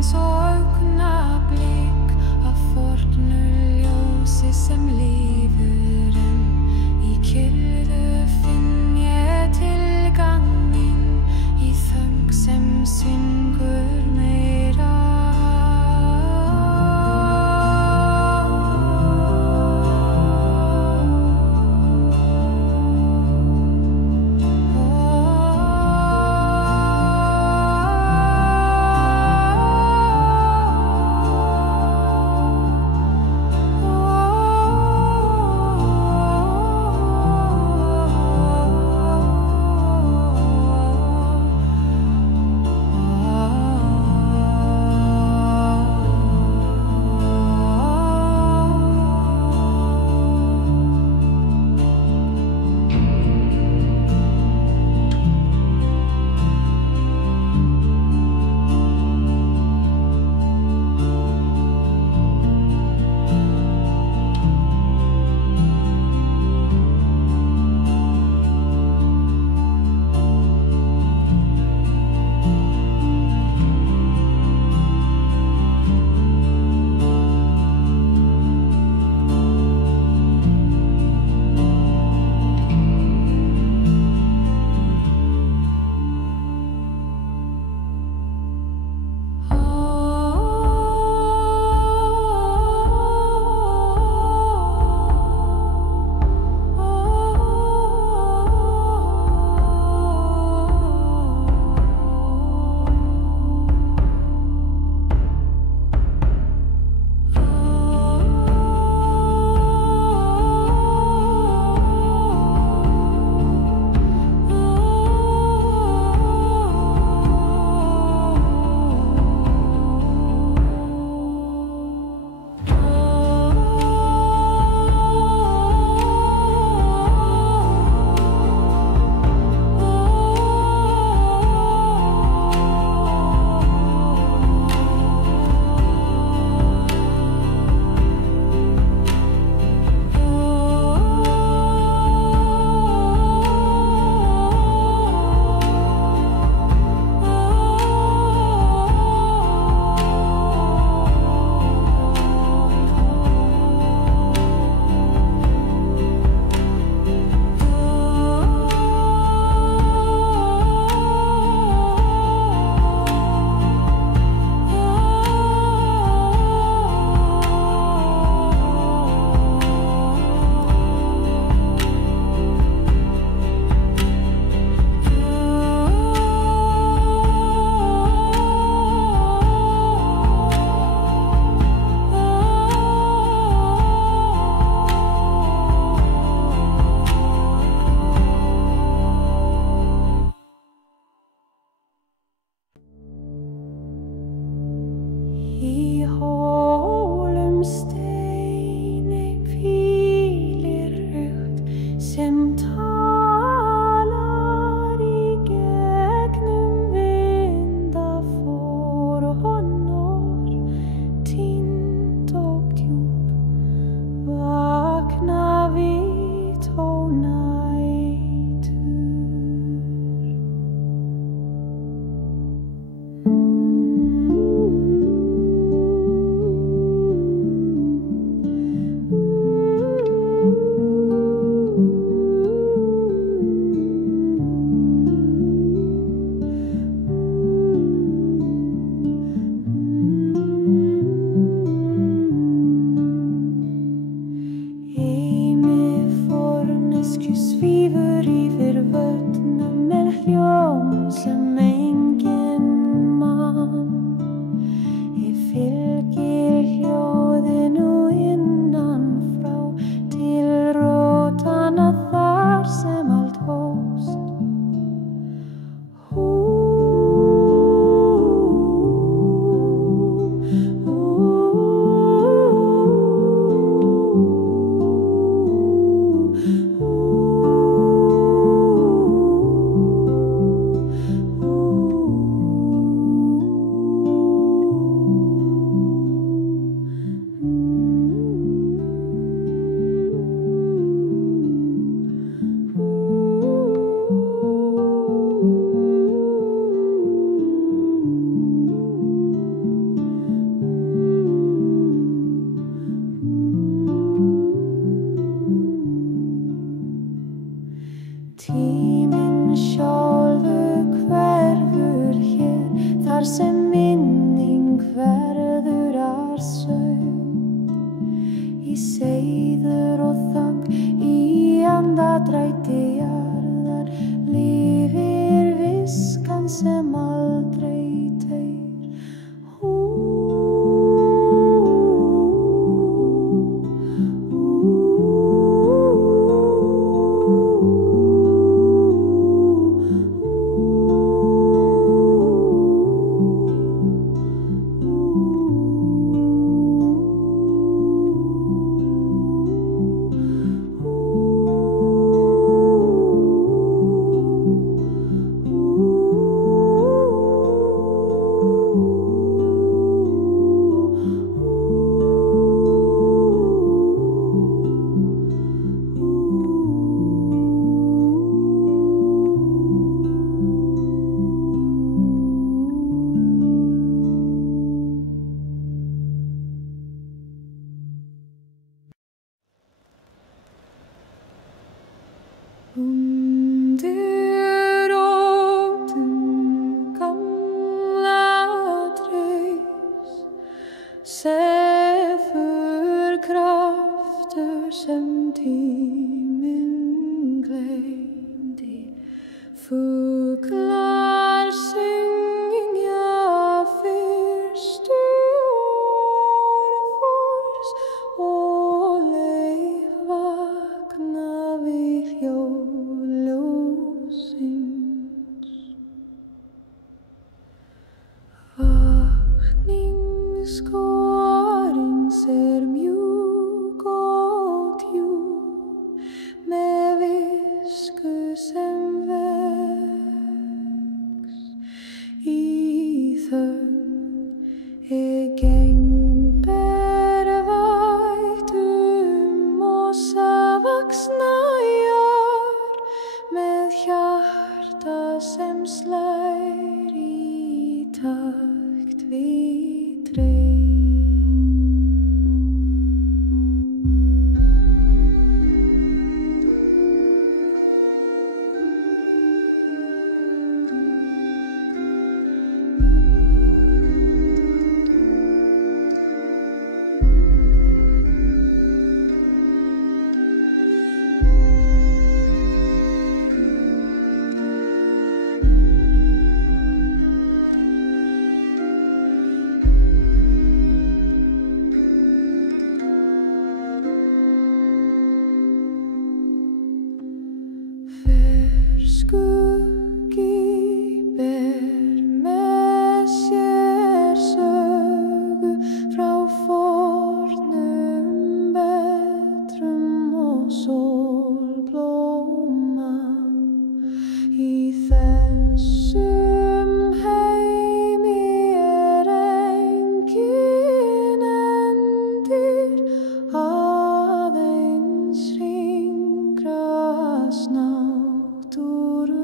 eins og augnablik af fornu ljósi sem lífur enn. Í kyrrðu finn ég tilgang minn, í þögn sem syngur meira. sem aldrei deyr. Undir rótum gamla trés sefur kraftur sem tíminn gleymdi. Fuglar syngja fyrstu orð fólks og leif vakna við hljóðljósins. Vakningsskorins mjúk og djúp með visku sem vex í þögn. Geng bervætt mossavaxna jörð með hjarta sem slær í takt við dreym. Skuggi ber með sér sögu frá fornum vetrum og sólblóma. Í þessum heimi enginn endir, aðeins hringras náttúrunnar.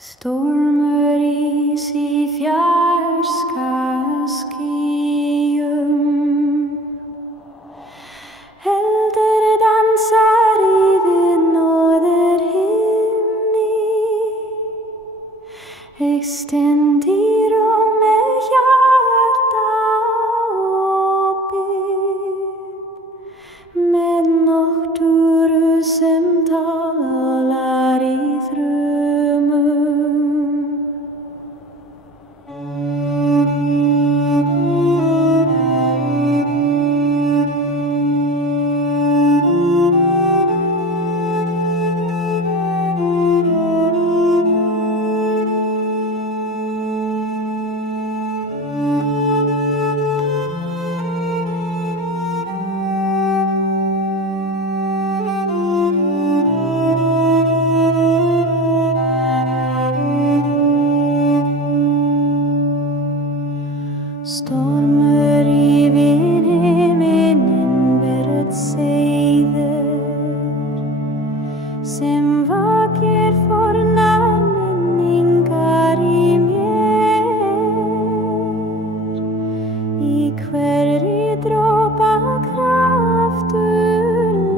Stormur ís í fjarska skýjum, heldur dansar yfir norðurhimni. Ég stend í ró með hjarta opið, með náttúru sem talar í þrumum. Stormur yfir himinin verð seiður sem vakir fornar minningar í mér í hverri dropa kraftur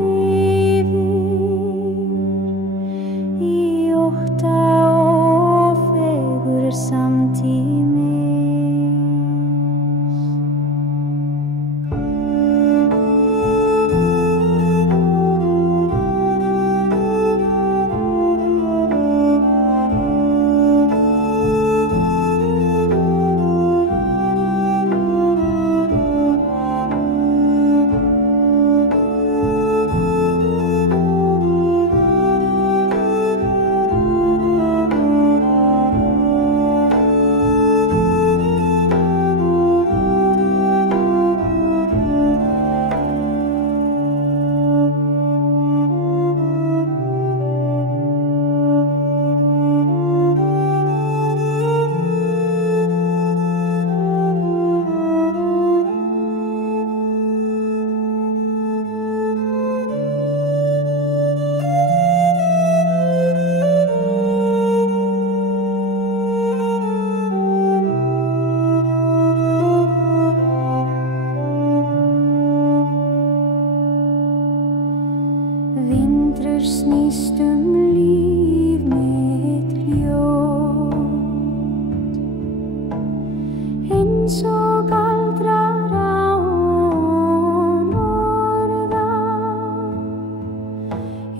lifir í ótta og fegur samtímis. Vindrur snýst líf mitt ljót eins og galdrar án orða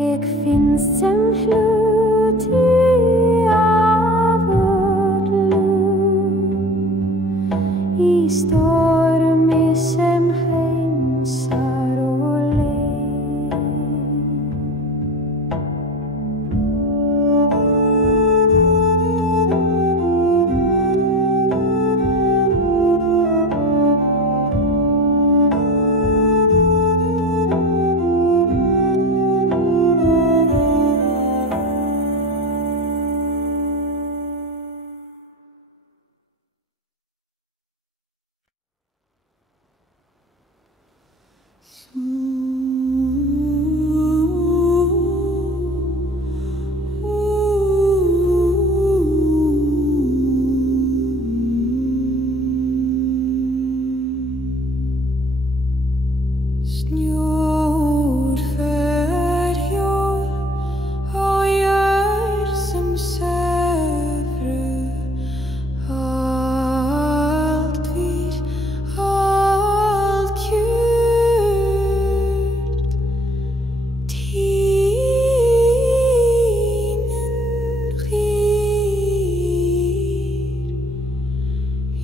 ég finnst sem hluti af öllum í stormi sem heimsar og leið. Snjór fer hjá á jörð sem sefru allt vír, allt kjört tíminn hlýr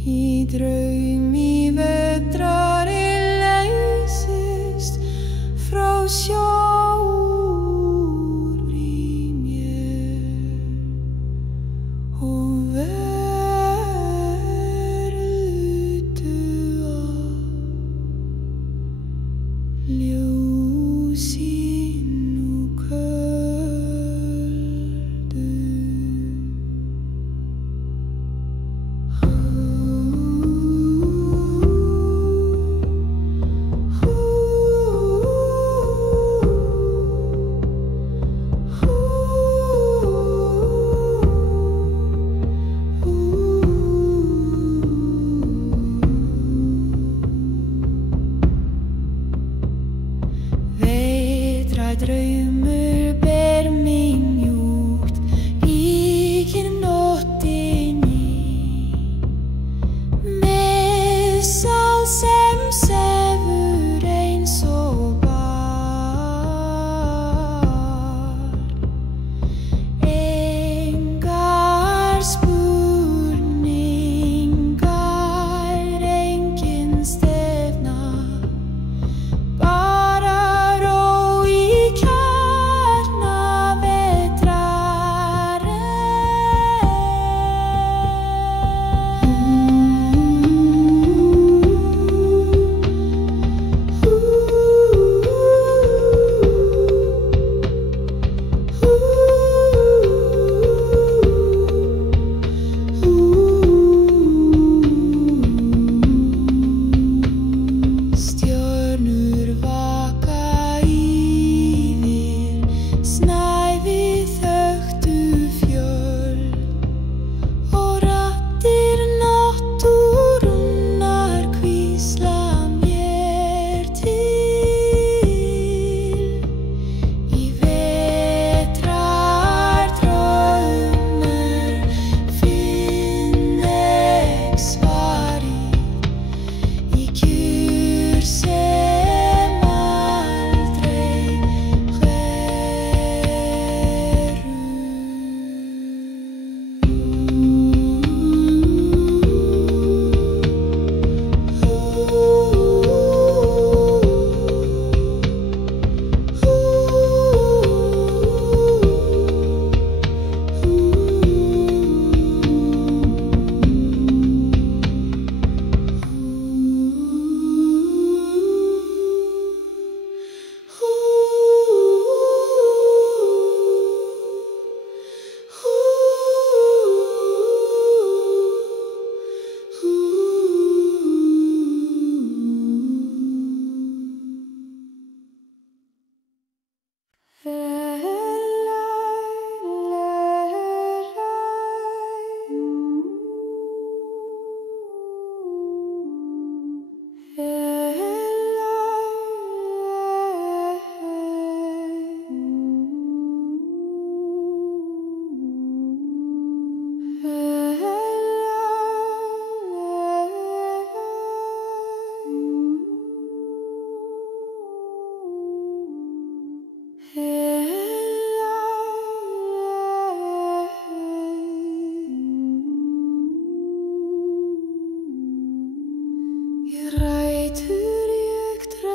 í draumi vetrari frá sjálfri mér og verðu að ljósinu köldu.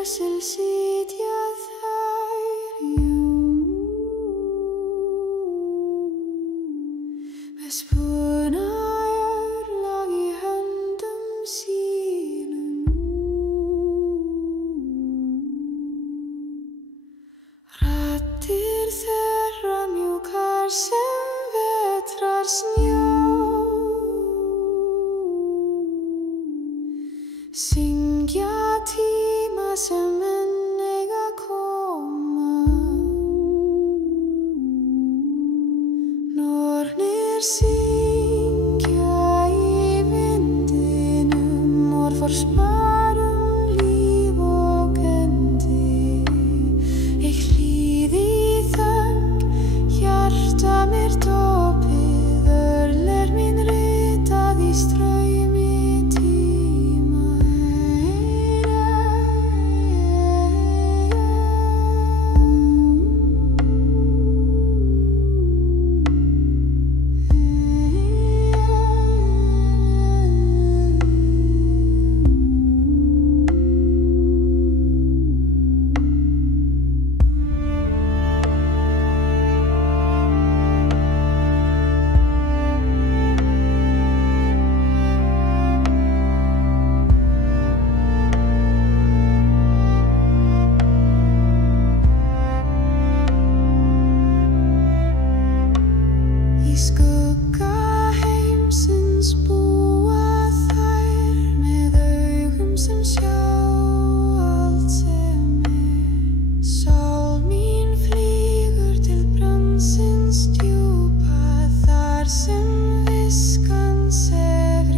sessel sitja þær, jú, með spuna örlag í höndum sínum. Raddir þeirra mjúkar sem vetrar snjó, syngja tíma sem enn eiga koma. Nornir syngja í vindinum, orðforspar líf og endi. Ég hlýði í þögn, hjarta mér dopið, örl mín ritað í straumi tíma. Í skugga heimsins búa þær, með augum sem sjá allt sem Sál mín flýgur til brandsins djúpa, þar sem viskan sefur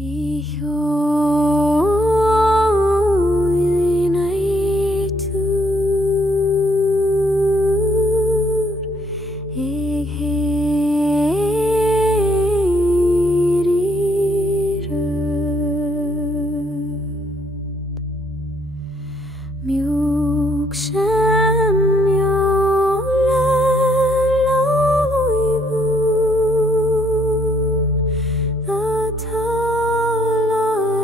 í hljóði nætur. Ég heyri rödd, mjúk sem jólalæfun. Það talar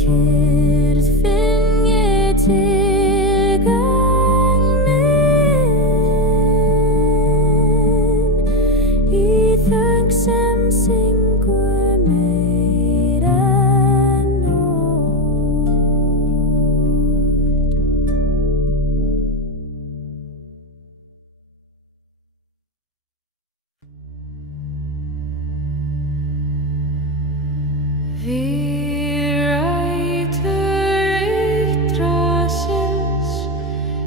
kyrrð finn ég tilganginn í þögn sem syngur meir en orð. Við rætur yttrasins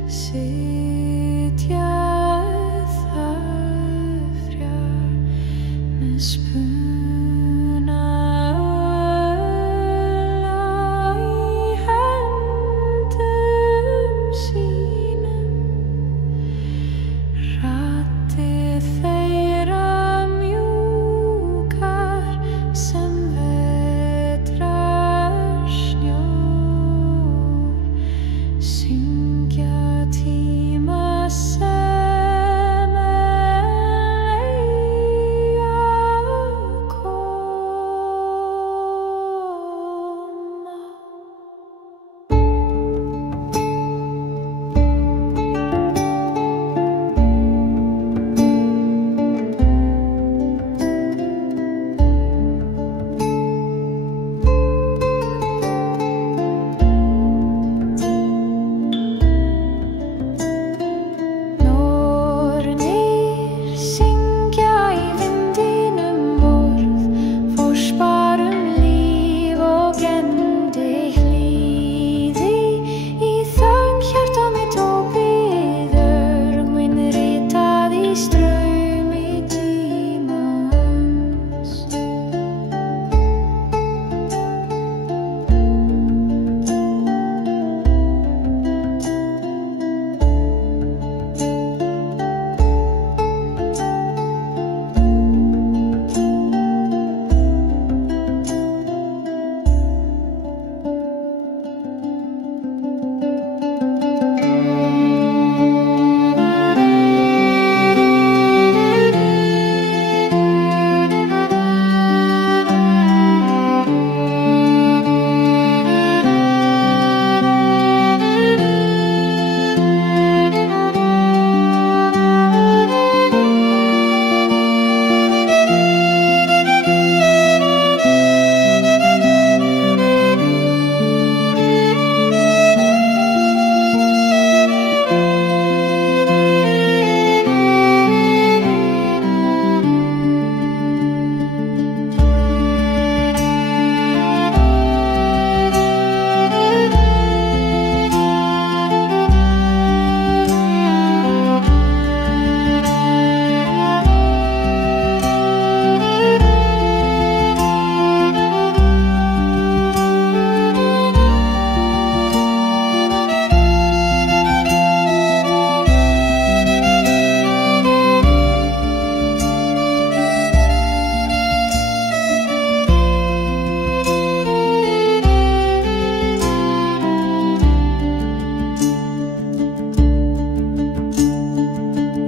sitja þöfrar með spuna öla í höndum sínum. Raddir þeirra mjúkar sem vetrar snjór, syngja tíma sem eiga koma. Nornir syngja í vindinum orð, forspár líf og gendi hlýði í þögn hjarta mitt opið, örg minn ritað í straumi tímans.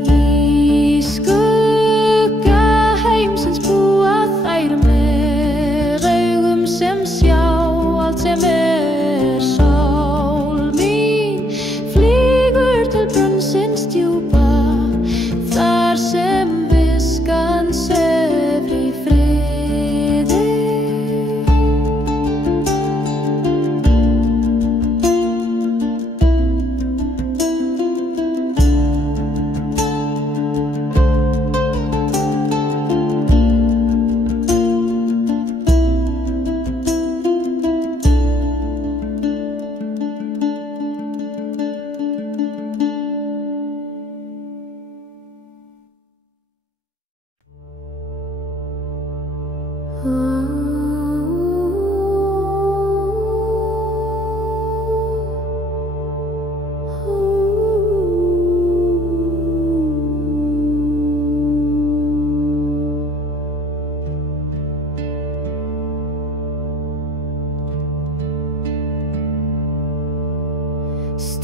Í skugga heimsins búa þær með augum sem sjá allt sem sál mín flýgur til brunnsins djúpa, þar sem viskan sefur í friði.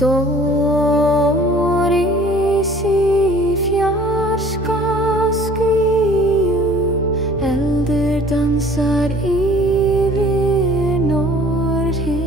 Står ís í fjarska skýjum, eldur dansar yfir norðrið.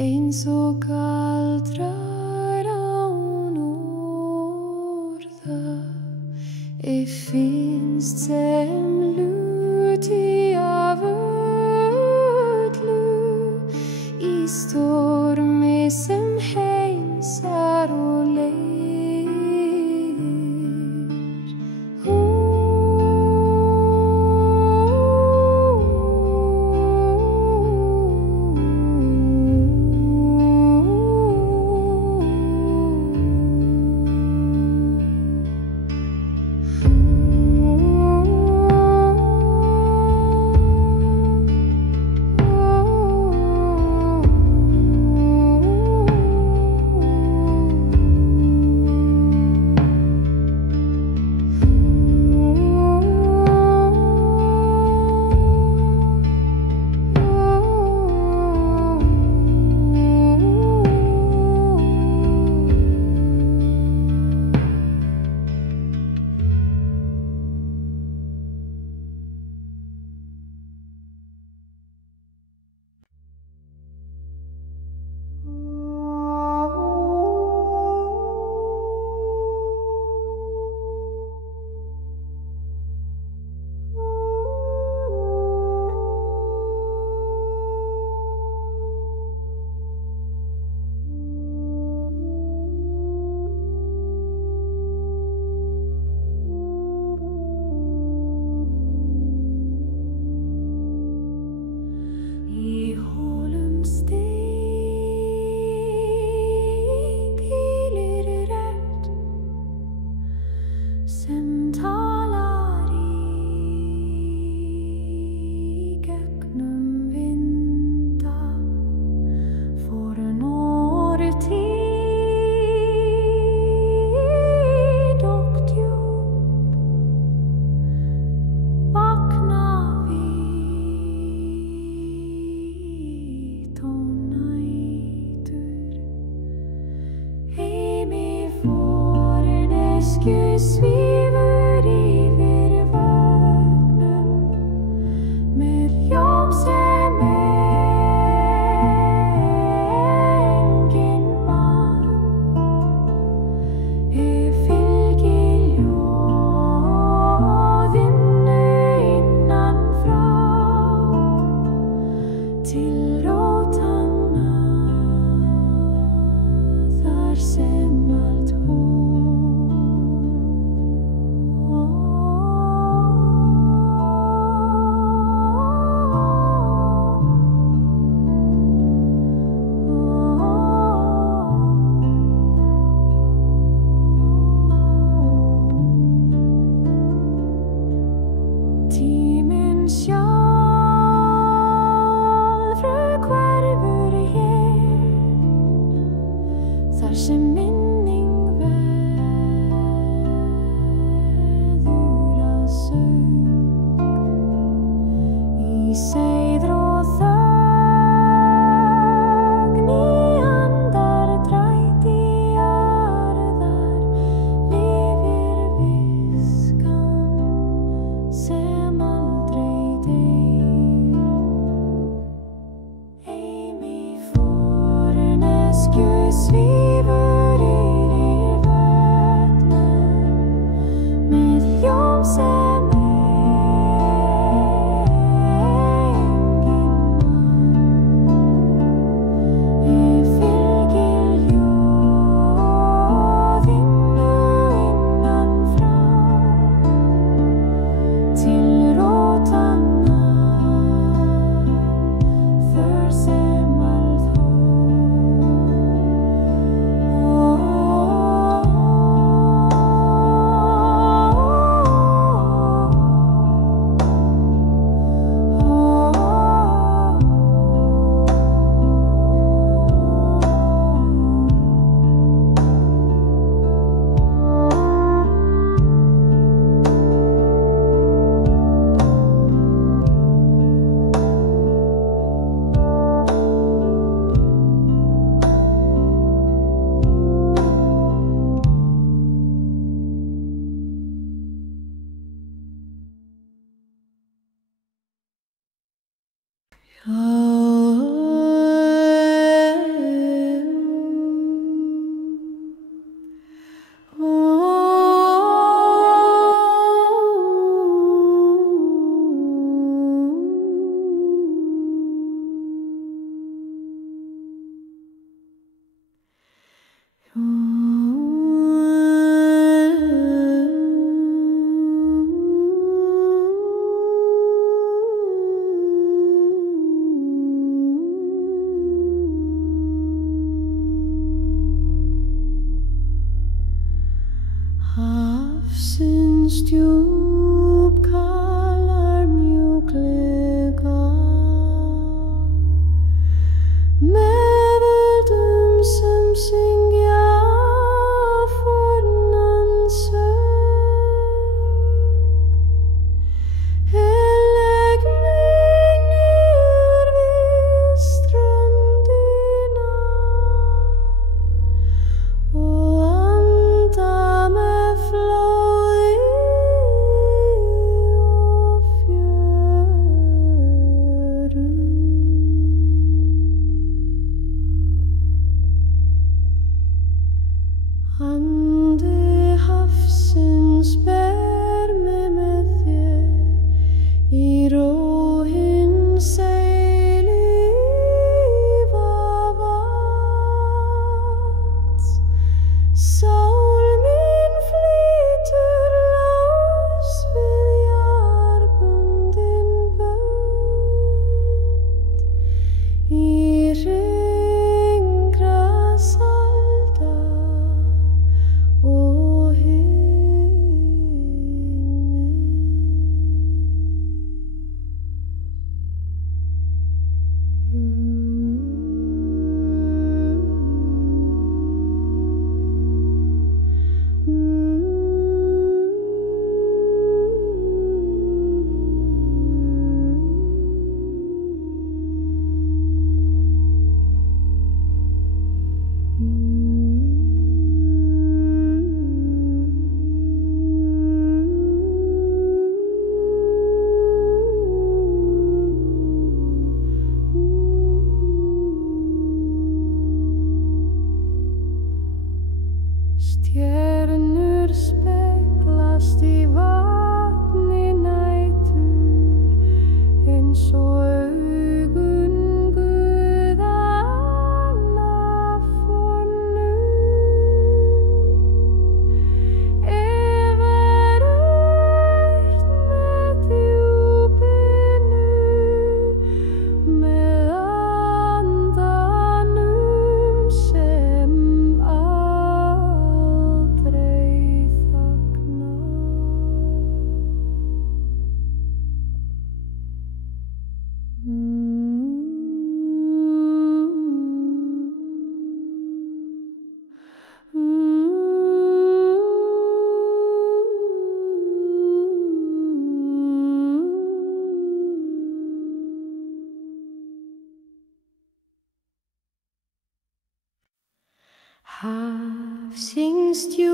eins og galdrar án orða, finnst sem luti af öllu í stormi sem heilsar og leiðir. Svífur yfir vötnum með ljóm sem enginn man. Fylgir ljóðinu innan frá til rótanna þar sem allt tíminn sjálfur hverfur hér, þar sem minning veður að söng í seiður og þögn, í andardrætti jarðar lifir viskan sem aldrei deyr. Heim í forneskju svífur yfir vötnum með ljóm sem Hafsins djúp kalar mjúklega með öldum sem syngja fornan söng. Legg mig niður við ströndina og anda með flóði og fjöru. Andi hafsins ber mig með þér í ró hins eilífa vatns. Sál mín flýtur laus við jarðbundin bönd í hringrás alda og stjörnur speglast í vatni nætur eins og augun guðanna fornu. Ef rautt með djúpinu, með andanum sem aldrei þagnar. Hafsins djúp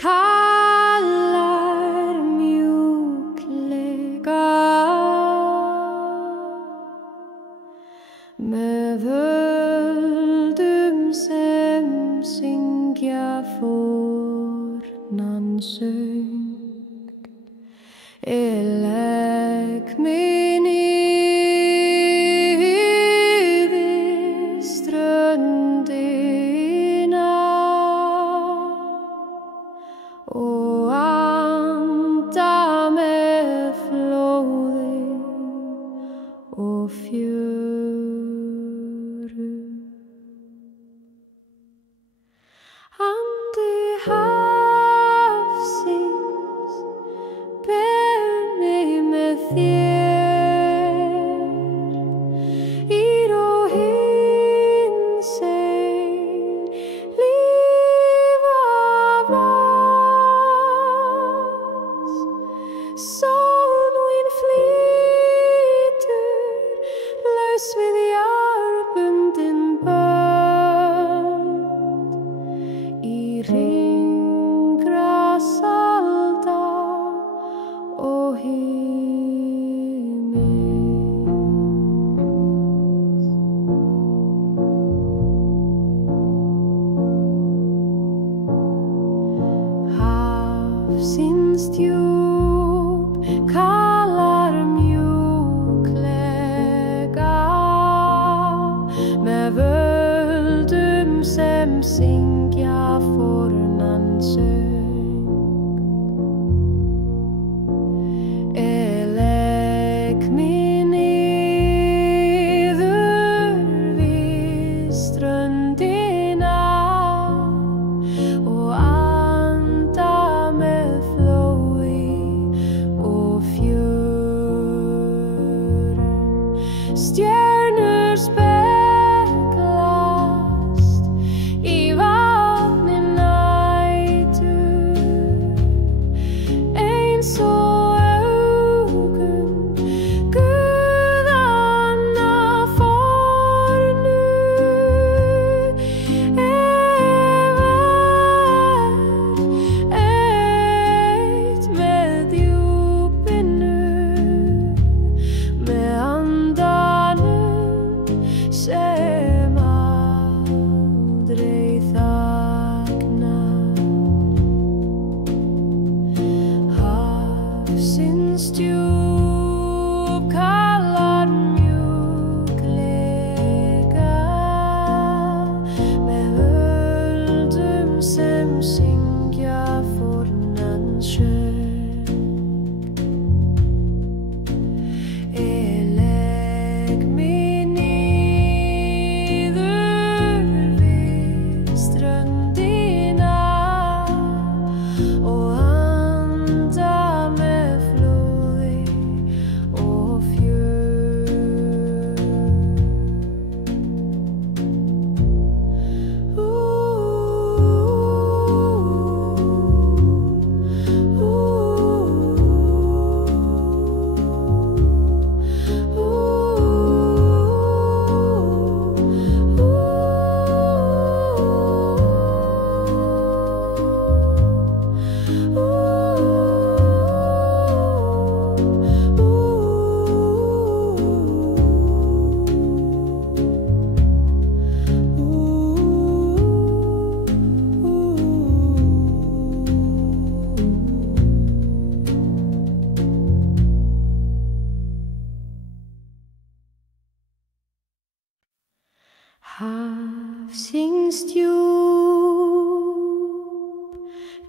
kalar mjúklega með öldum sem syngja fornan söng. Legg mig niður við ströndina og anda með flóði og fjöru. Andi hafsins ber mig með þér í ró hins eilífa vatns. Sál mín flýtur laus við jarðbundin bönd í hringrás alda og himins. Hafsins djúp kalar mjúklega með öldum sem syngja fornan söng. Legg mig niður við ströndina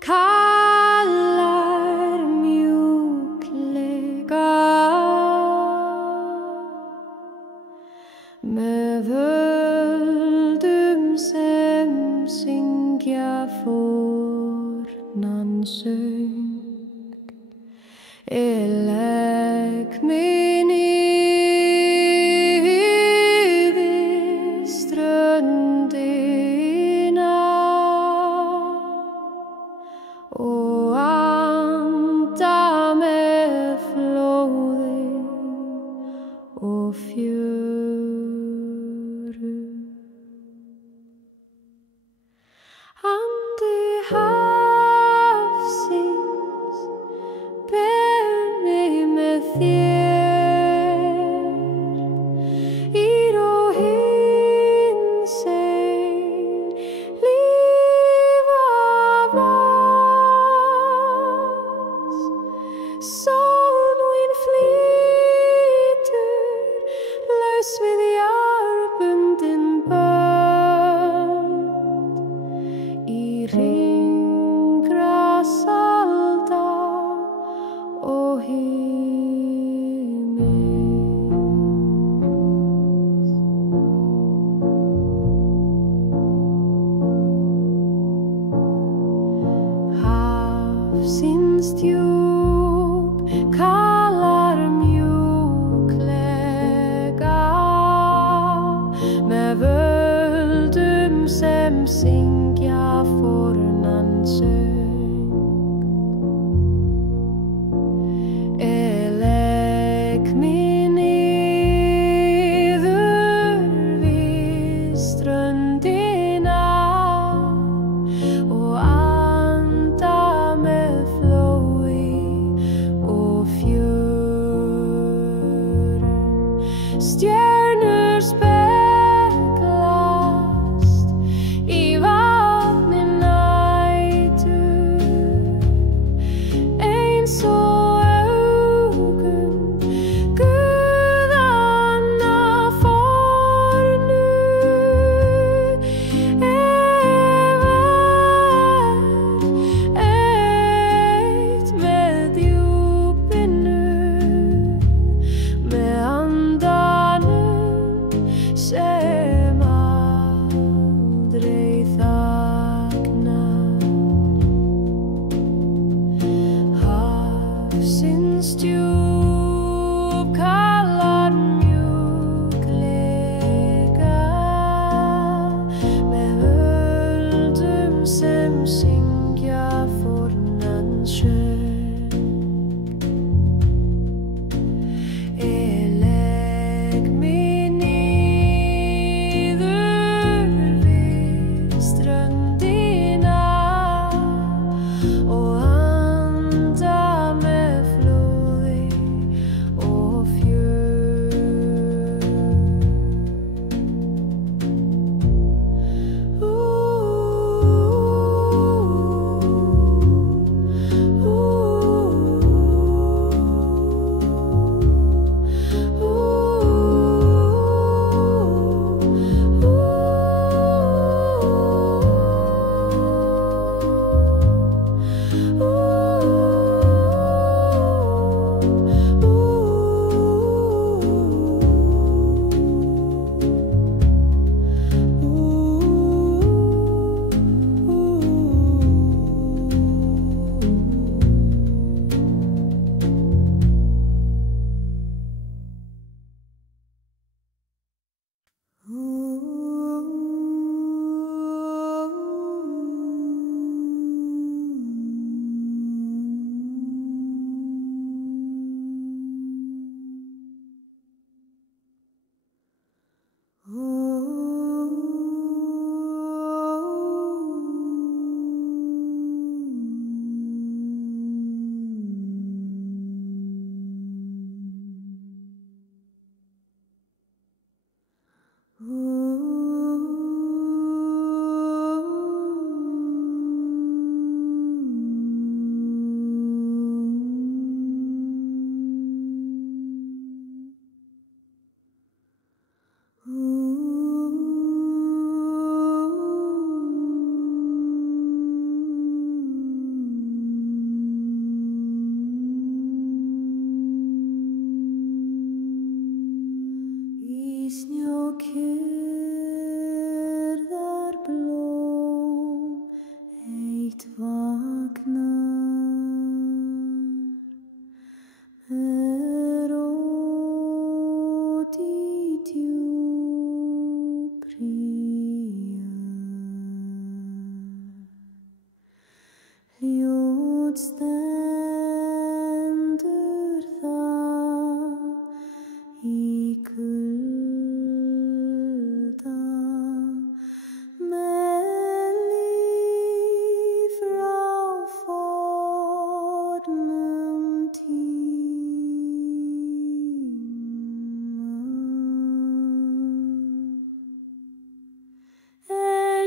kallar mjúklega með völdum sem syngja fornan söng. Legg mig niður við ströndina og anda með flóði og fjöru. Andi hafsins ber mig með þér ír og hinsegin lífa vas. Sólin flýtur laus við járnbundin bönd í hringrás alda og himins. Hafsins djúp kallar mjúklega með völdum sem syngja fornan söng. Legg mig niður við ströndina og anda með flóði og fjöru. vaknar út í djúpri hljóð stendur það í kulda með líf frá fornum tíma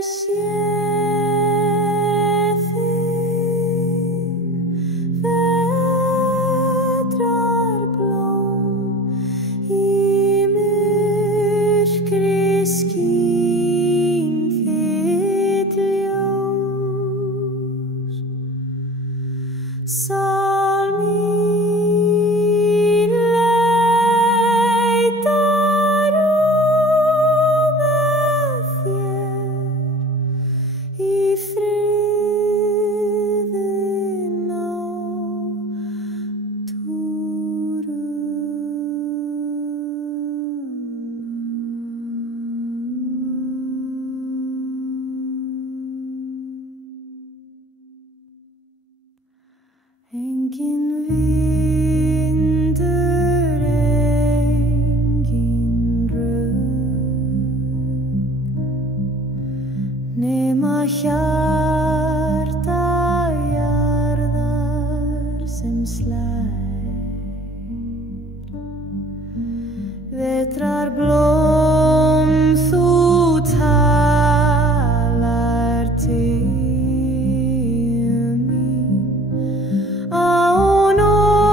sé Sál mín leitar með þér í friði náttúru. Engin vindur, engin rödd, nema hjarta jarðar sem slær. Vetrarblóm þú talar til mín. Oh no.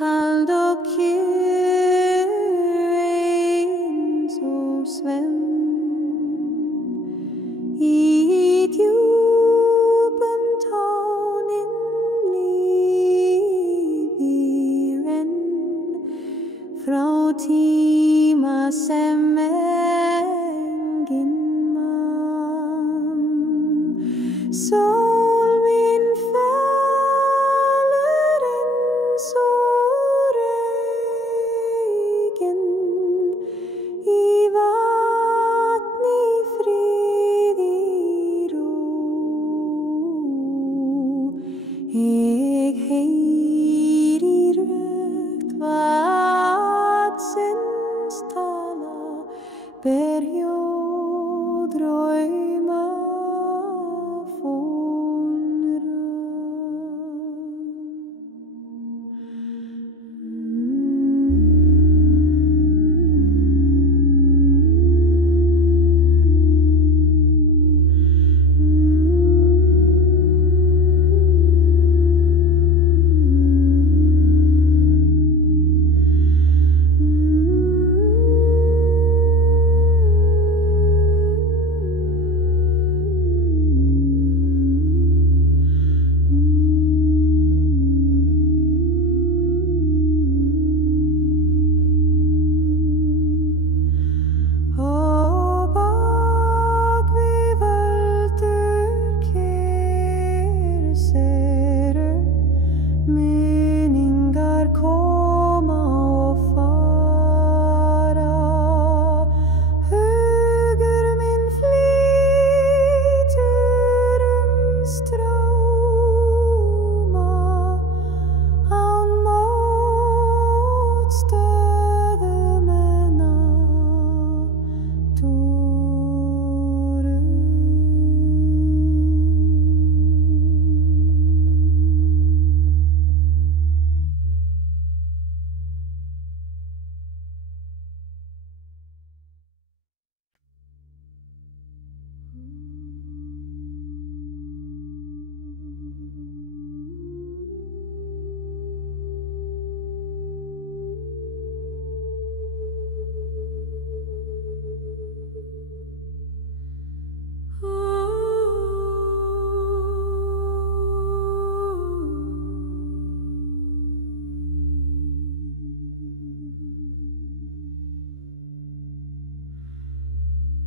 Kald och kylig tíma sem enginn man. Sól mín fellur eins og reiginn í vatni friði ró. Ég heyri rödd vatnsins tala, ber hljóð drauma fónra.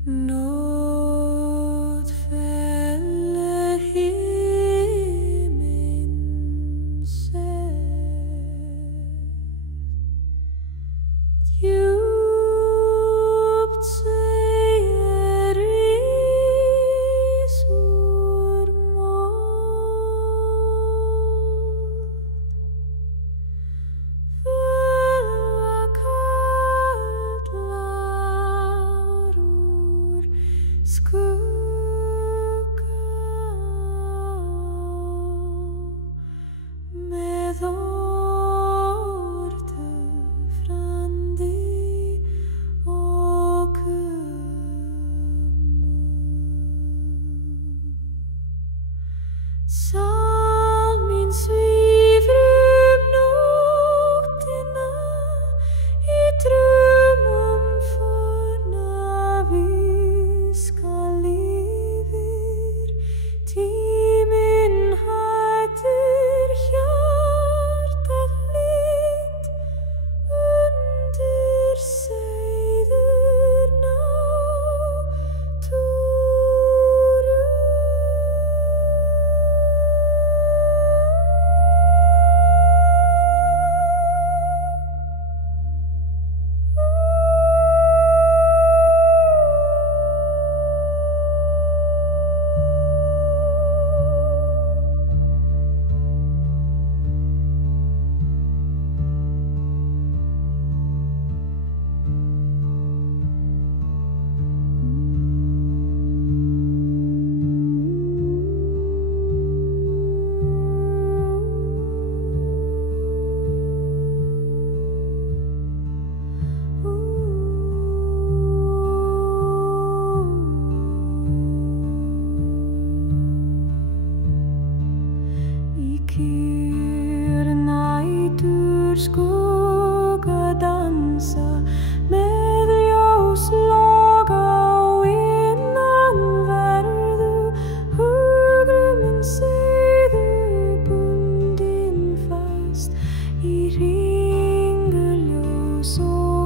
Nótt fellur himinn sett, djúpt segir rís úr mold, fulla kallar úr skugga, með orð töfrandi og sál mín svífur nóttina í draumum forna viska lifir. Tíminn hættir, hjartað lit undir seiður náttúru. Kyrr nætur skugga dansa, með ljós loga á innanverðu. Hugur minn seiður bundinn fast í hringaljós og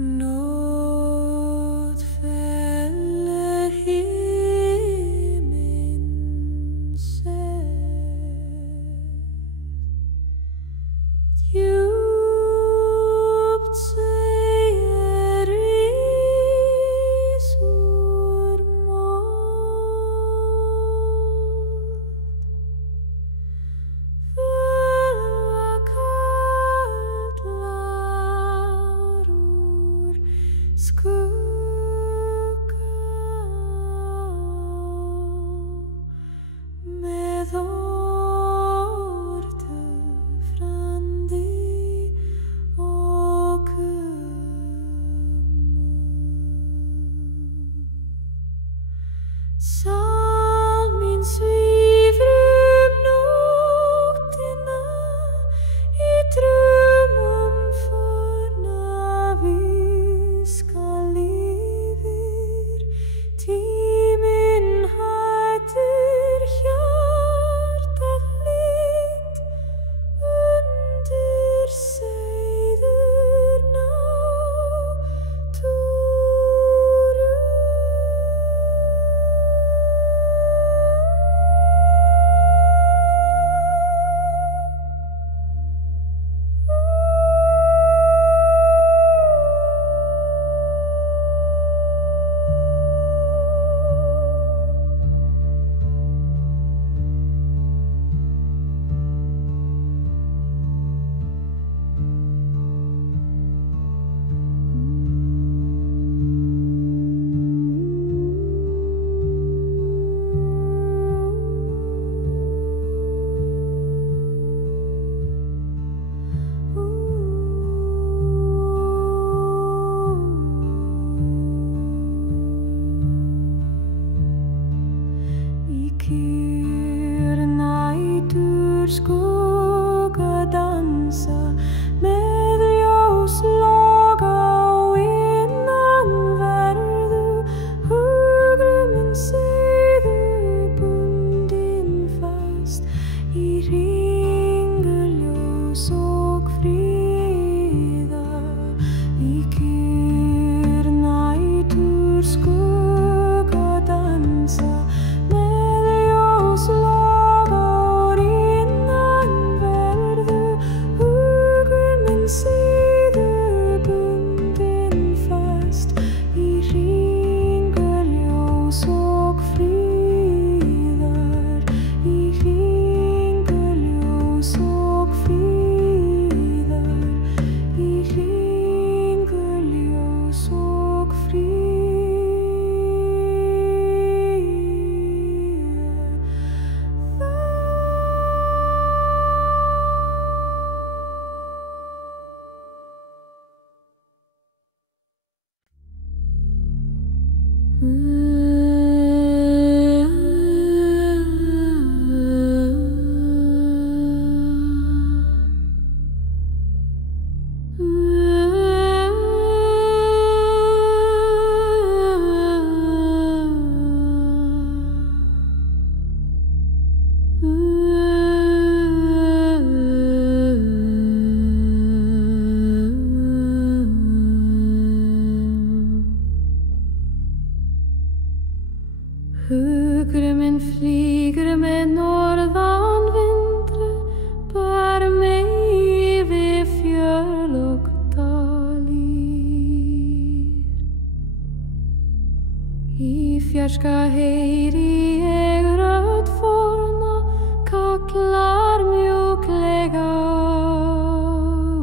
Nåd fäller himlen sett, djupt säger risor mod, fulla kallar ur skugga med orðfrandi og Salminn svífur nóttina í draumum fornavíska lifir, tíminn hættir hjartað lit undir seiður náttúru. Kyrr nætur skugga dansa með ljósloga og innanverðu hugur minn seiður bundinn fast í ringuljós og fríðar. Í kyrr nætur skugga dansa Hugur minn flýgur með norðan vindri, bar mig yfir fjöll og dalir. Í fjarska heyri ég rödd forna, kallar mjúklega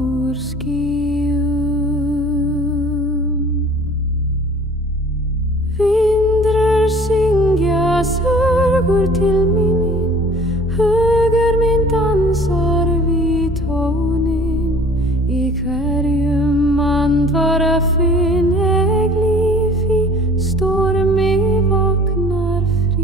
úr skýjum. Vindrar syngja sögur til mín, hugur minn dansar við tónin. Í hverjum andvara finn ég líf, í stormi vaknar frið.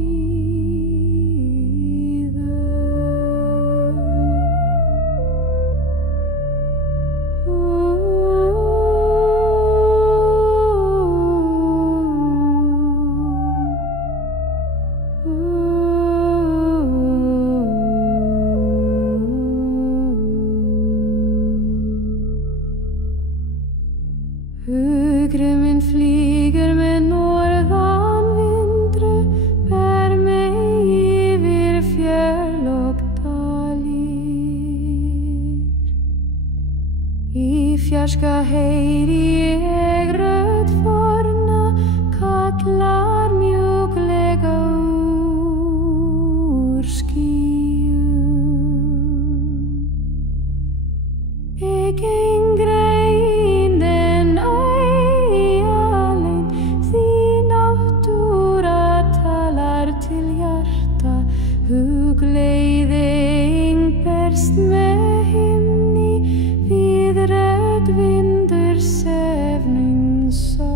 Hugre min flyger med norðanvindru, bär mig yfir fjöll og dalir. Í fjarska heyri ég rödd forna, kallar mjúklega úr skýjum. Ég geng greinden alein, því náttúra talar til hjarta. Hugleiðing berst með himni, við rödd vindur svefnin sá.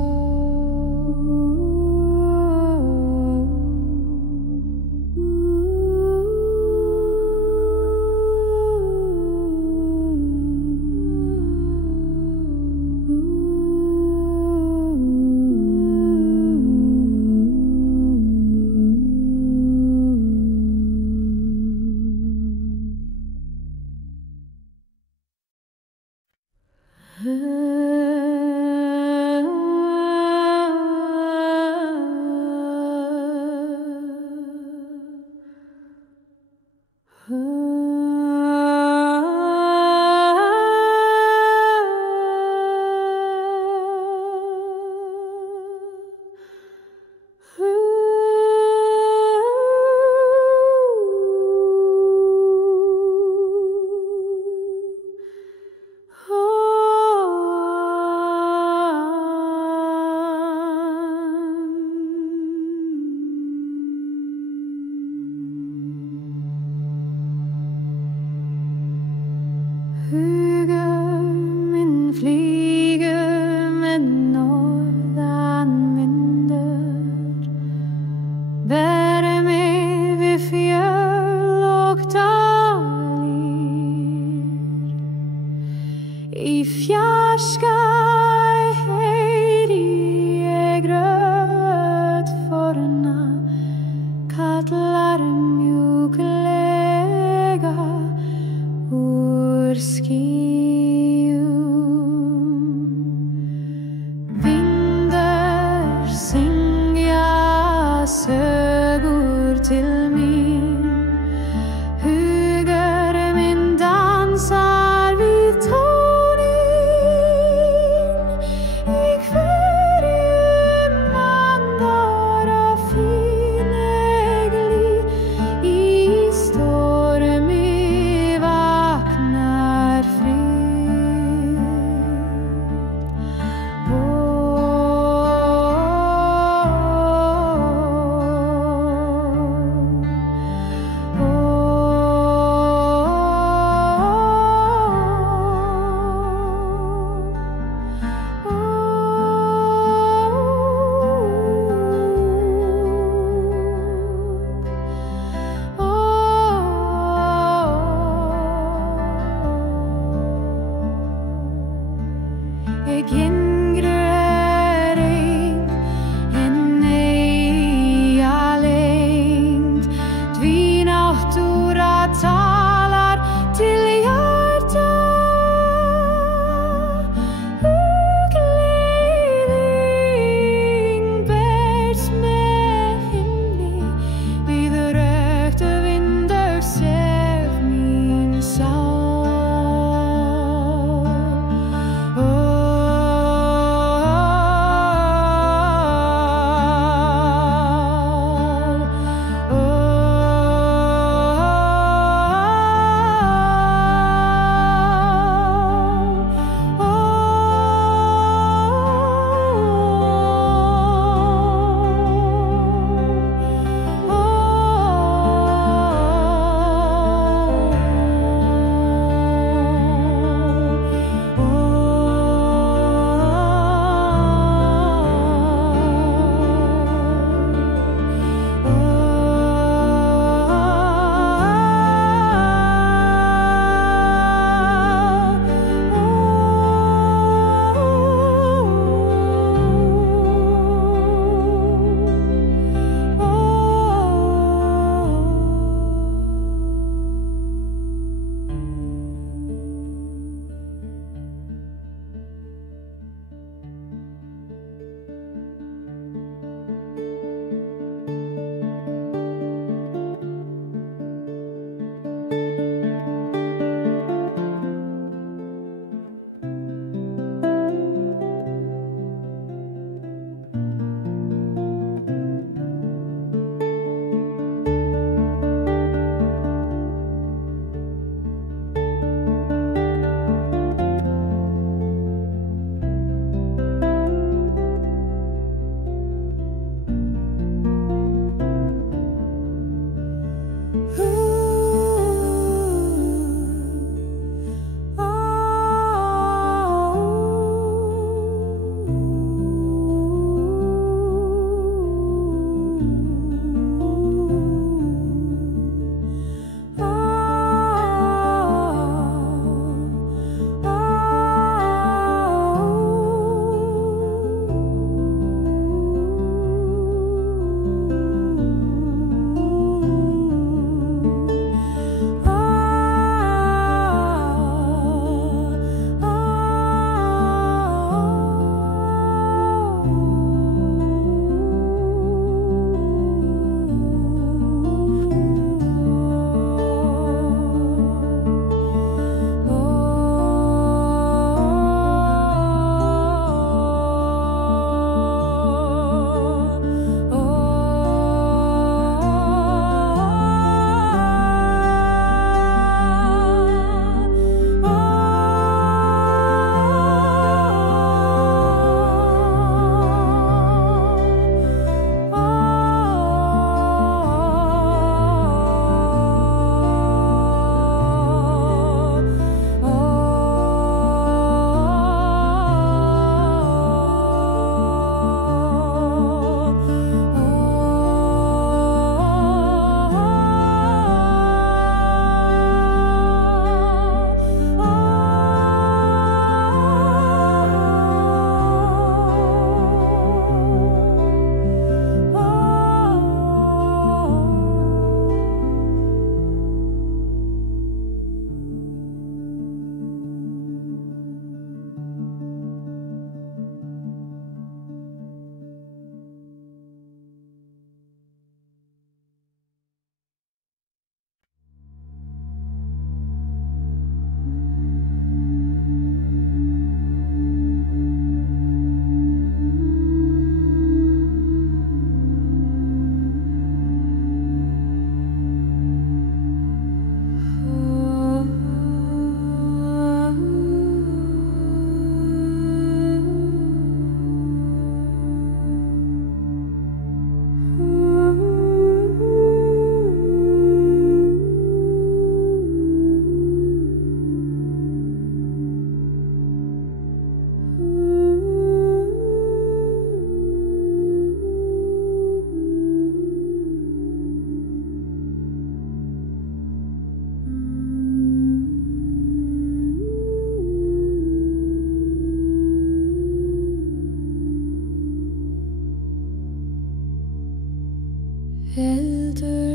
Hugre min flyger med norðanvindur, bär mig vid fjöll och dalir. I fjarska heyri ég rödd forna, kallar mjúklega úr skýjum. Vindar syngja sögur til mín, hugur minn dansar við tónin. Í hverjum andar af fínegli, í stormi vaknar frið.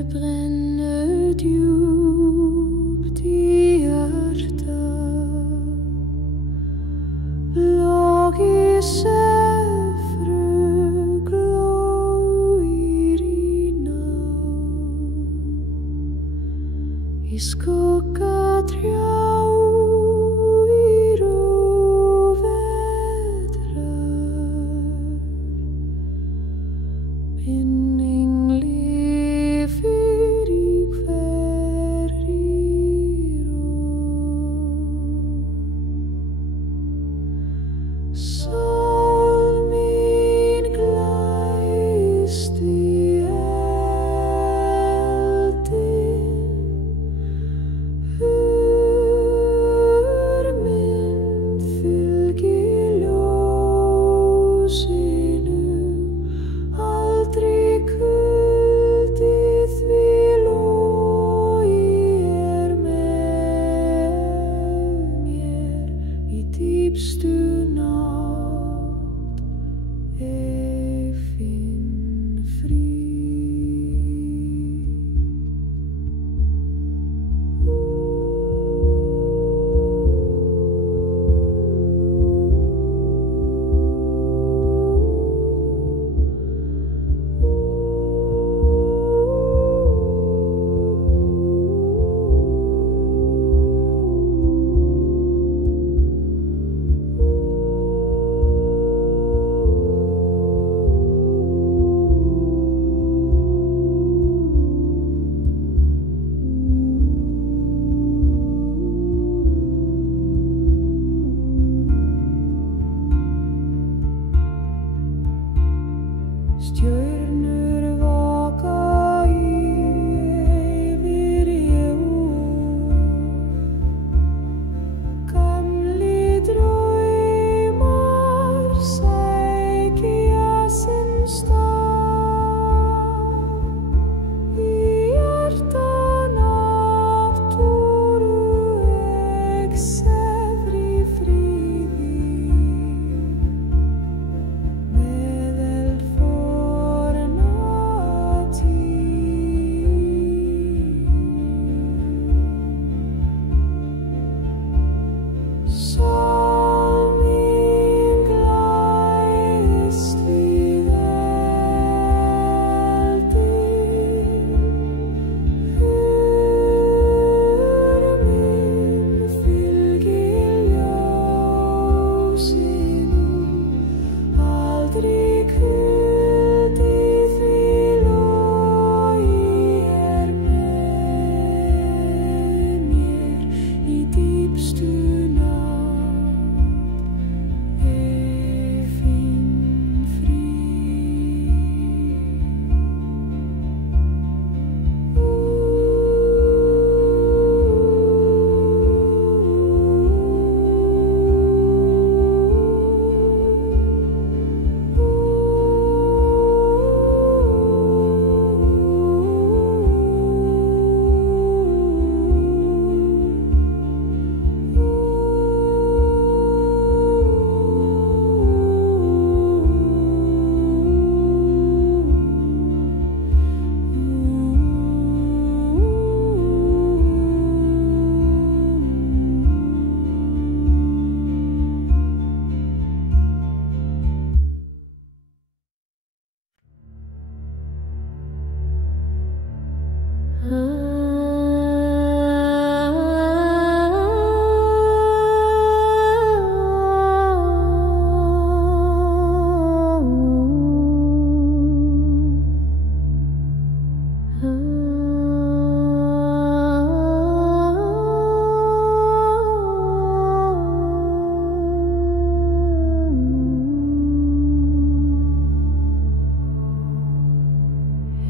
brenne djupt i hjärtat, låg i säfru glå i rina, i skugga trjau i rovedrar, minning lever i hverri rå. Sál mín glæst í eldinn, hur minn fylgi ljósinu, aldrei kuldi því logi með mér í dýpstu nátt, finn frí. Stjörnur vaka yfir gamli draumar sækja sinn stað í hjarta náttúru exefri fríði. Sál mín glæst við eldinn, hur minn fylgi ljósinu, aldrei kuldi því logi með mér í dýpstu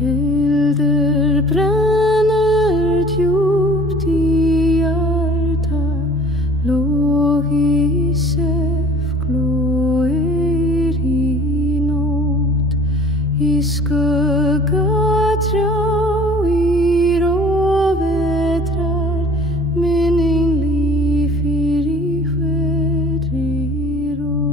Hildur brennur djupt í hjarta, lóg í sefgló í nótt, í skugga trjá í rovedrar, minning lifir í hverri rót.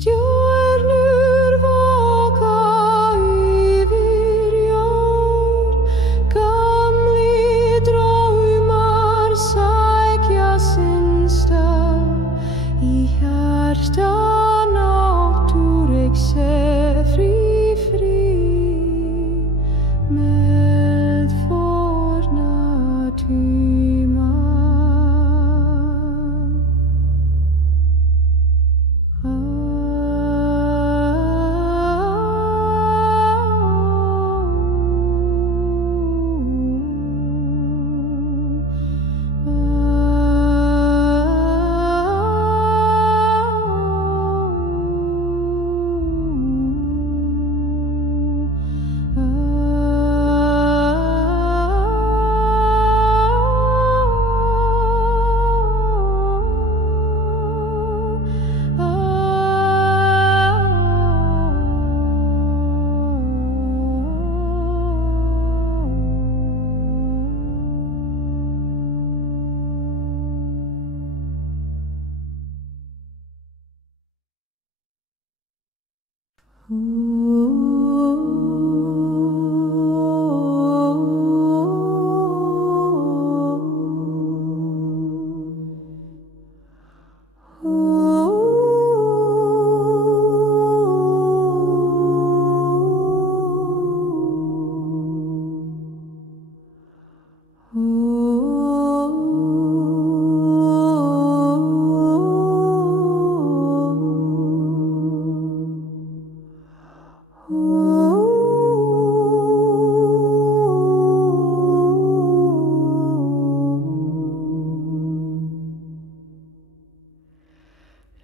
Stjörnur vaka yfir jörð, gamlir draumar sækja sinn stað í hjarta náttúrlegs frí með forna tíma.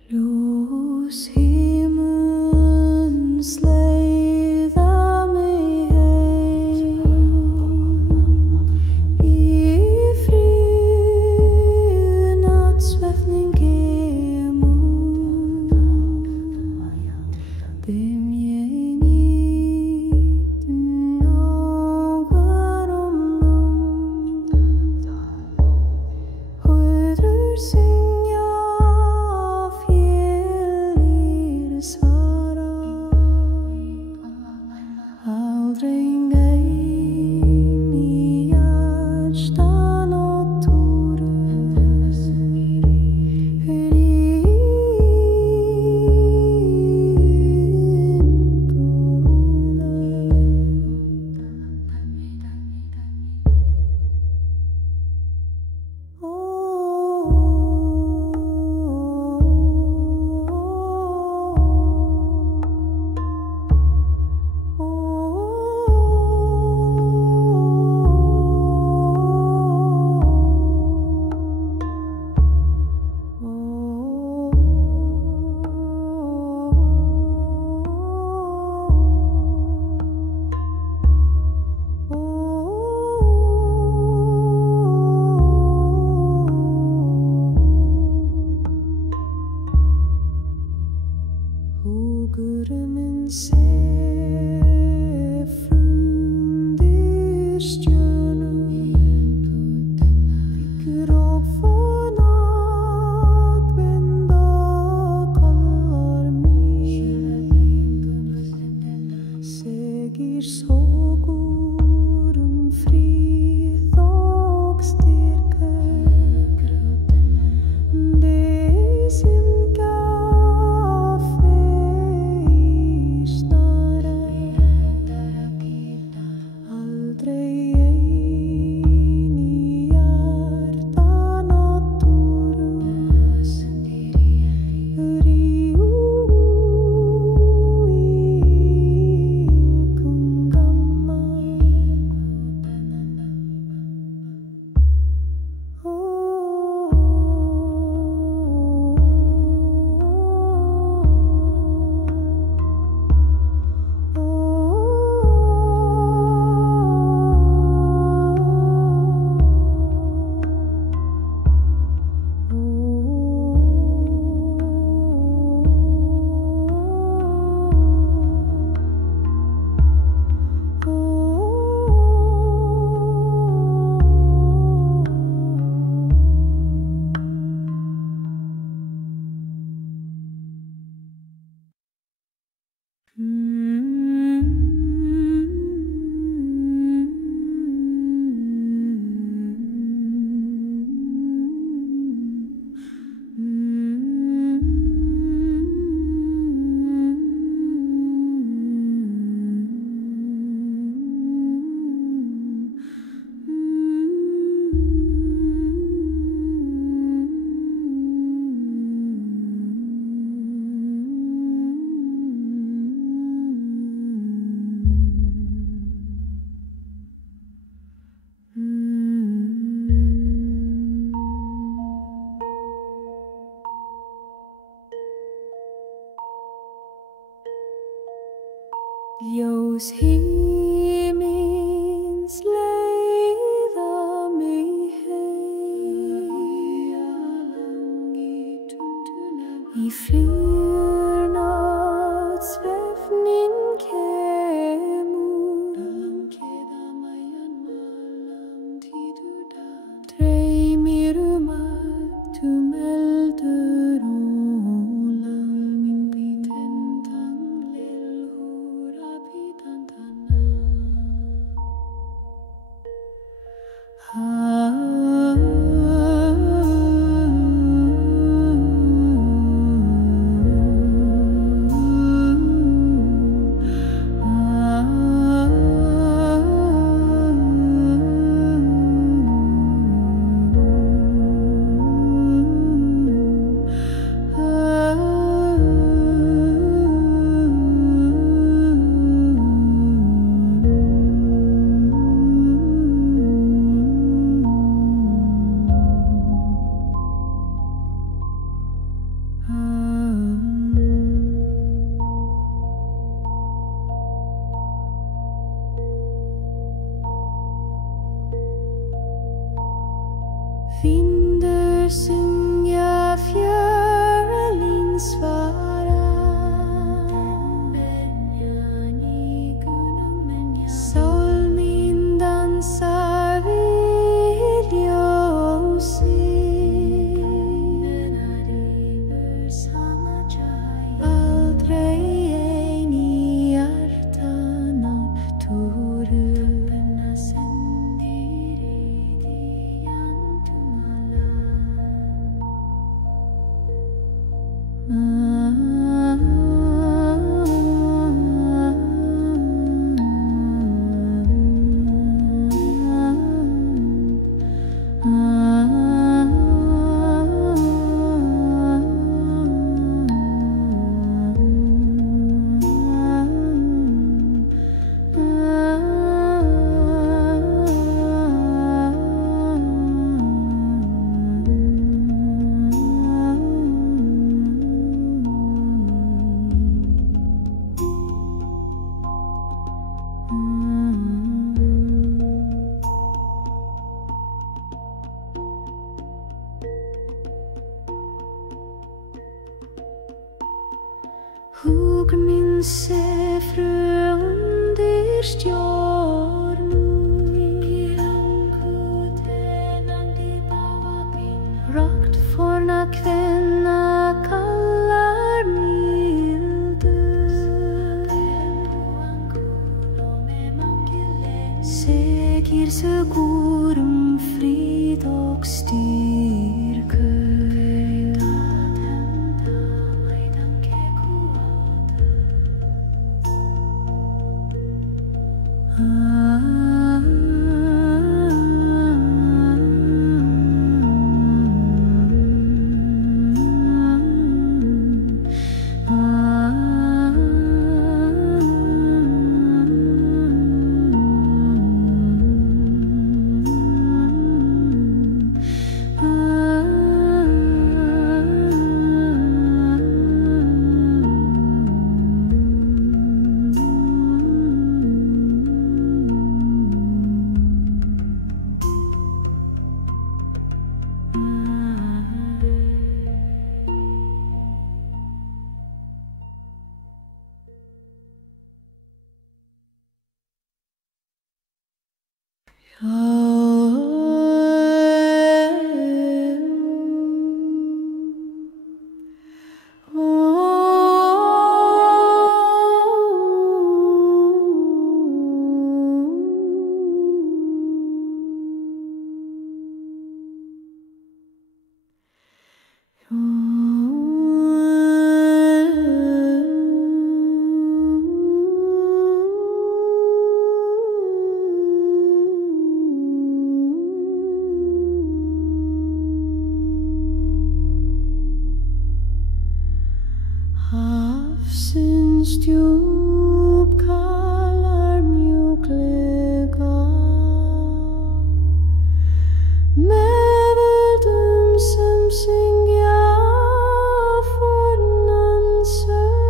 Ljós himins leiða mig heim í frið nattsvefning kemur, þeim ég nýtum ákvar höður syngja aldrig ein í hjarta náttúrlegs Hugurinn minn sé fundir stjörnur, byggur og fónakvinda kallar mig, segir sógur frið og styrke, det sem aldrig Ljós himins leiða mig heim í flýrnátt svefnin kemur dreymir allt eldur og Vindur syngja fjörlin svara Sól mín dansar við ljósið Aldrei ein í hjarta náttúru Hugur minn sé frö undir stjörnum Rakt forna kvenna kallar mildur Segir sögur frid og styrku Hafsins djúp kallar mjúklega með öldum sem syngja fornan söng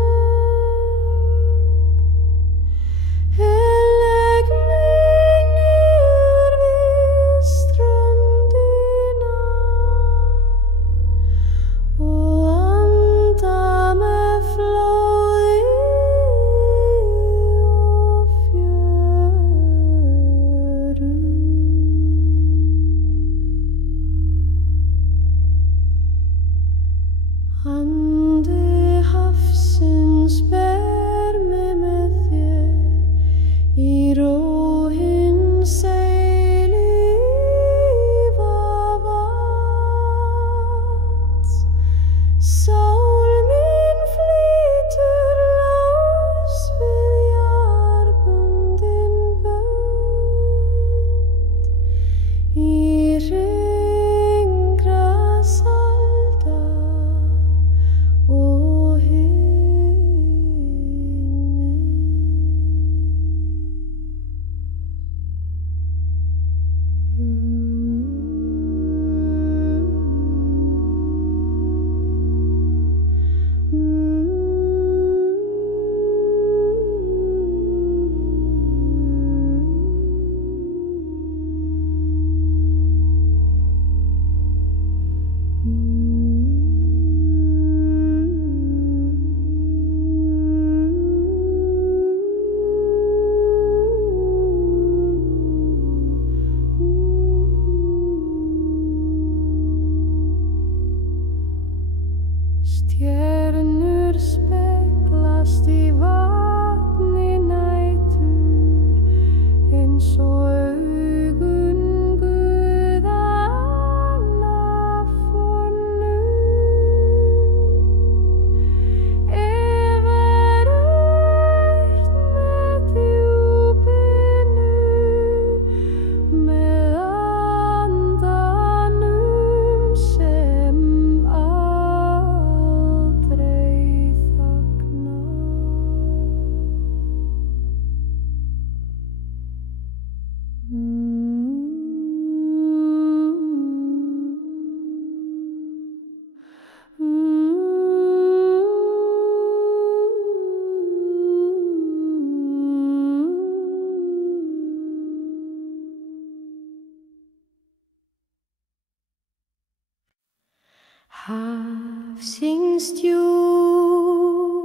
djup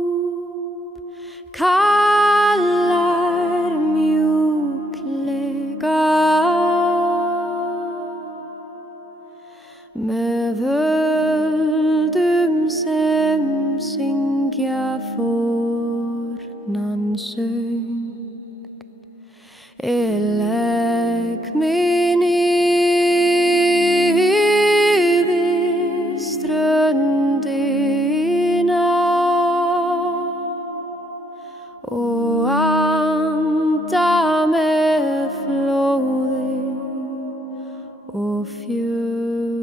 kallar mjúklega með völdum sem syngja fornan söng. Legg mig niður við ströndina og anda með flóði og fjöru.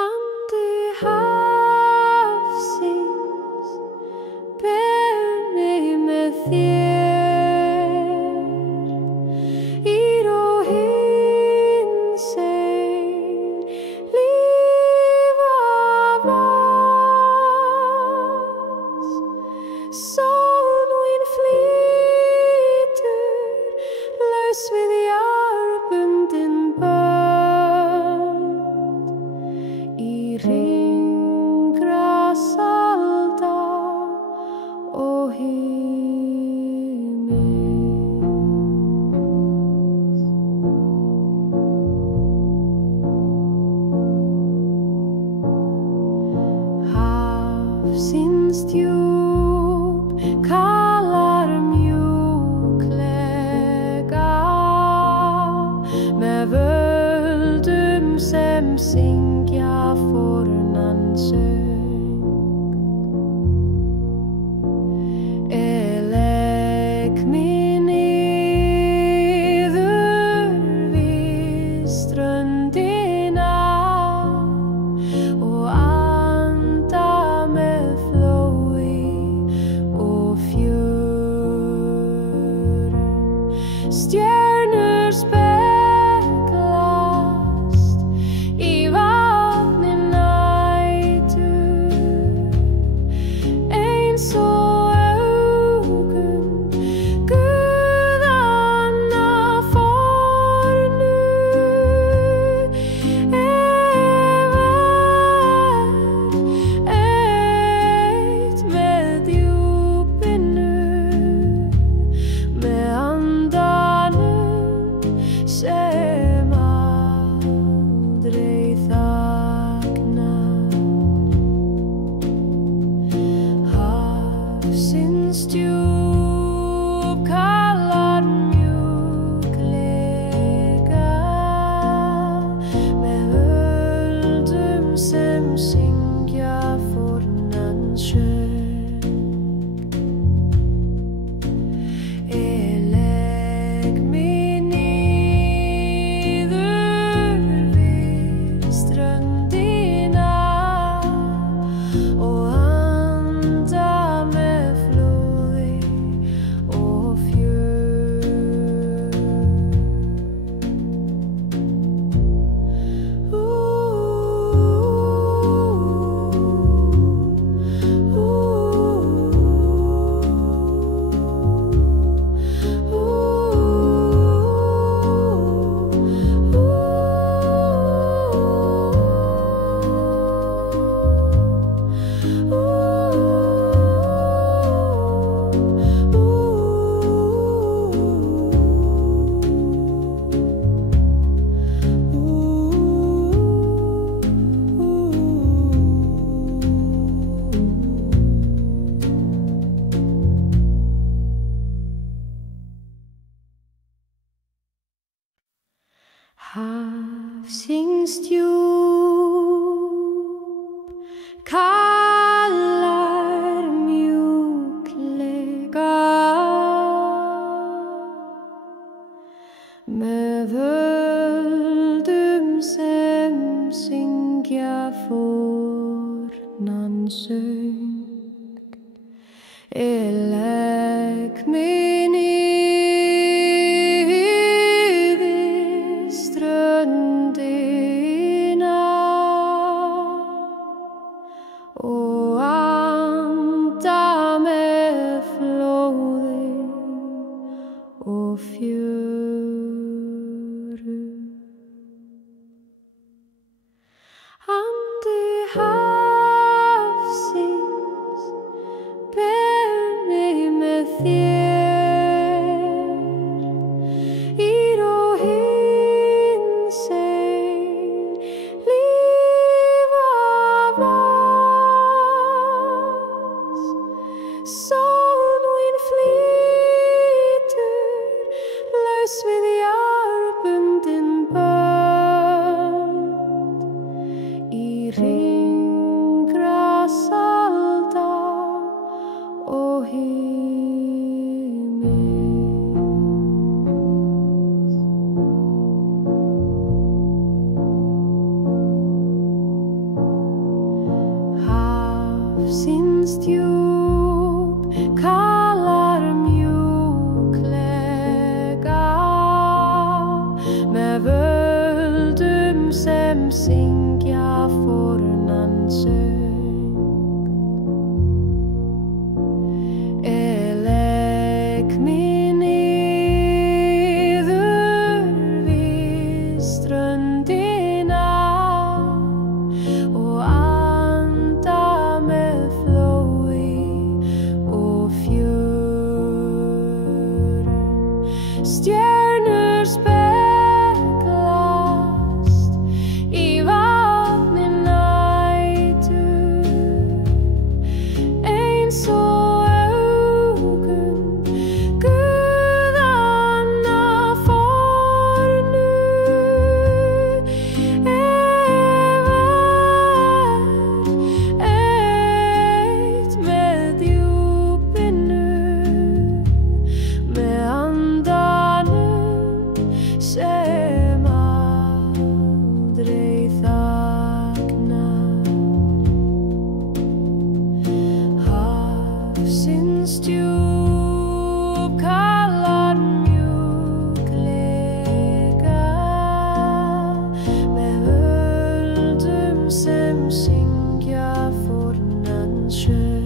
Andi hafsins ber mig með þér ír og hinsegin líf af oss. Sólin flýtur laus við járnbundin bönd í hringrás alda og himins. Hafsins djúp kallar mjúklega með völdum sem syngja fornan söng. Legg mig niður við ströndina og anda með flóði og fjöru. Stjörnur speglast í vatni nætur eins og augun guðanna fornu. Eitt með djúpinu, með andanum sem aldrei þagnar. Hafsins djúp kallar mjúklega með völdum sem syngja fornan söng. Legg mig niður við ströndina og anda með flóði og fjöru. Hafsins djúp kallar mjúklega með völdum sem syngja fornan söng. Legg mig niður við ströndina og anda með flóði og fjöru. hafsins djúp kalar mjúklega með völdum sem syngja fornan söng. Legg mig niður við ströndina og anda með flói og fjörum. Stjörnur speglast í vatni nætur eins og sem aldrei þagnar. Hafsins djúp kalar mjúklega með völdum sem syngja fornan söng.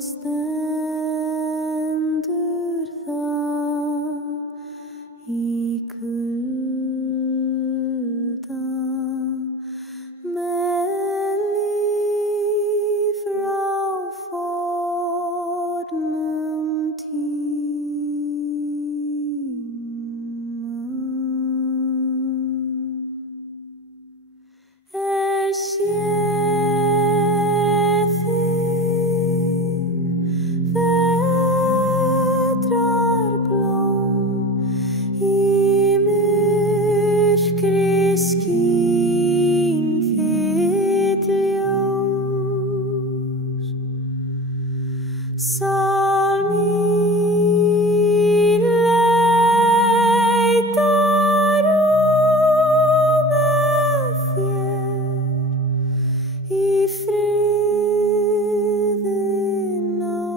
Stendur það í kulda með líf frá fornum tíma. Friðina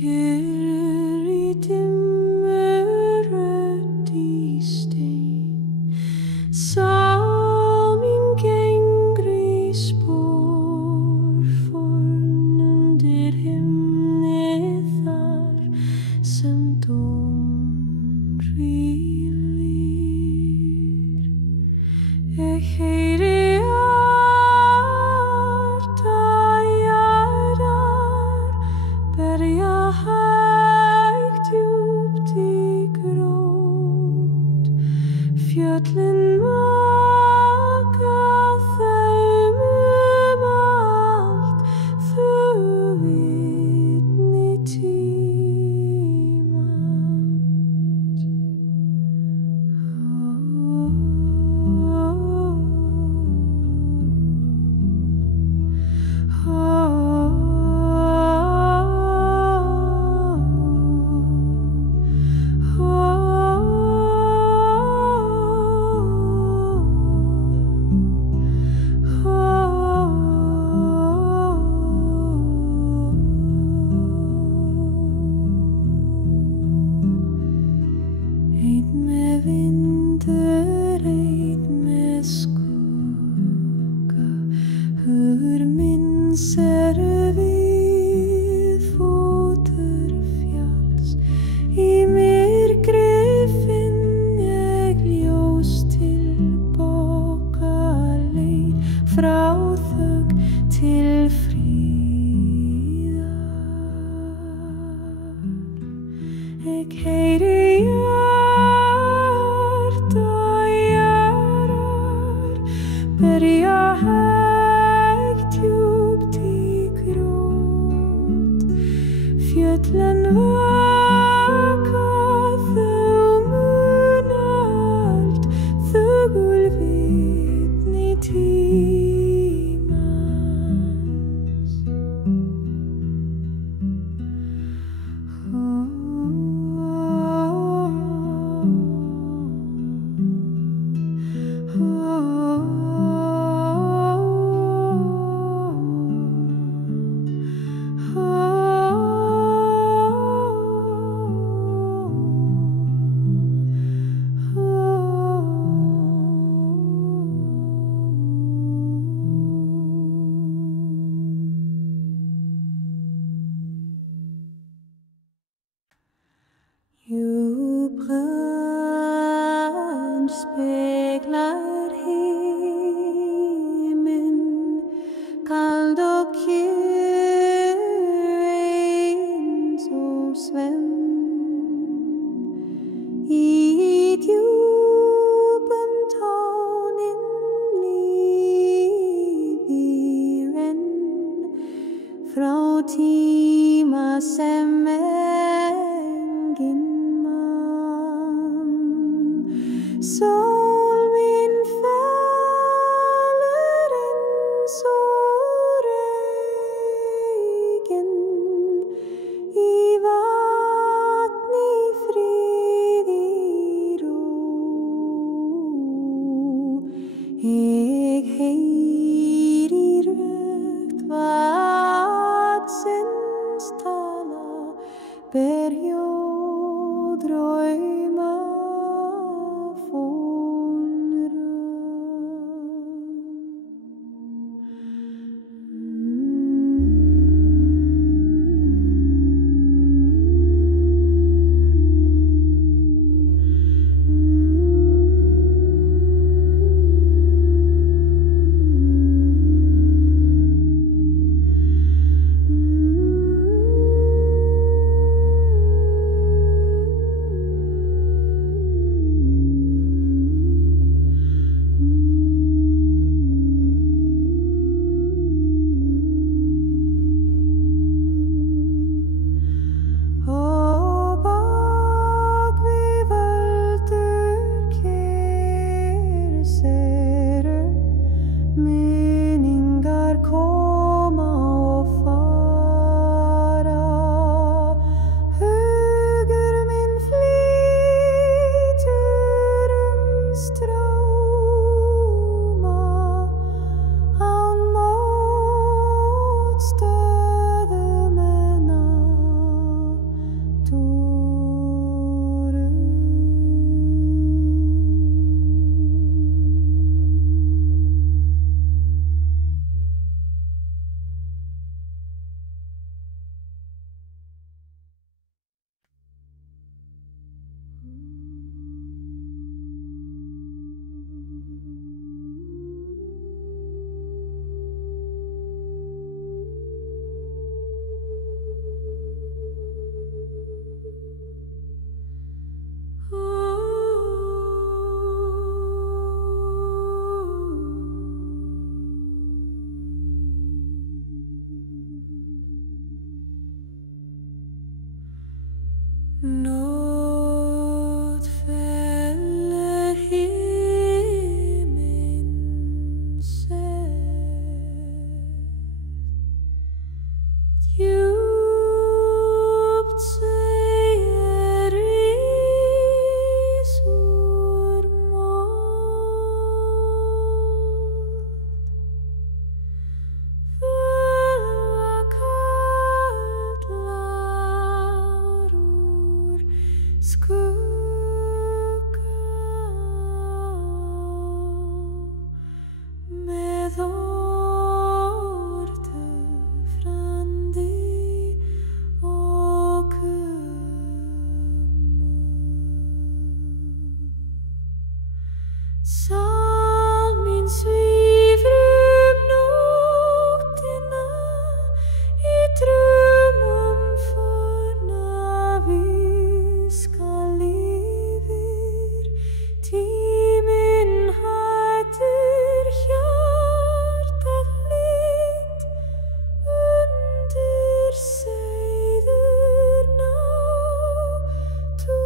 Kyrr í dimmu rödd í stein, sá mín gengur í spor, forn undir himni þar sem dómur hvílir. Ég heyri hjarta jarðar berja hægt djúpt í grót, fjöllin maka þeim allt, þau vitni tímans. Einn með vindur, einn með skugga, hugur minn ser við fótur fjalls. Í myrkri finn ég ljós tilbaka leið, frá þögn til fríðar. Ég heyri hjarta jarðar berja hægt djúpt í grót, fjöllin vaka þau mun allt, þögul vitni tímans. Djúpgrön speglar himin, kald og kyrr eins og svefn. Í djúpum tónin lífi renn, frá tíma sem enginn mann. Sól mín fellur eins og regn, í vatni friði ró. Ég heyri rödd vatnsins tala, ber drauma fónrödd. Nådfäller himlen sig, djupt säger risor mål, fulla kaldlaror skugga med återfrandi och Salmin svífur nóttina í draumum fornavíska lifir. Tíminn hættir hjartað lit undir seiður náttúru.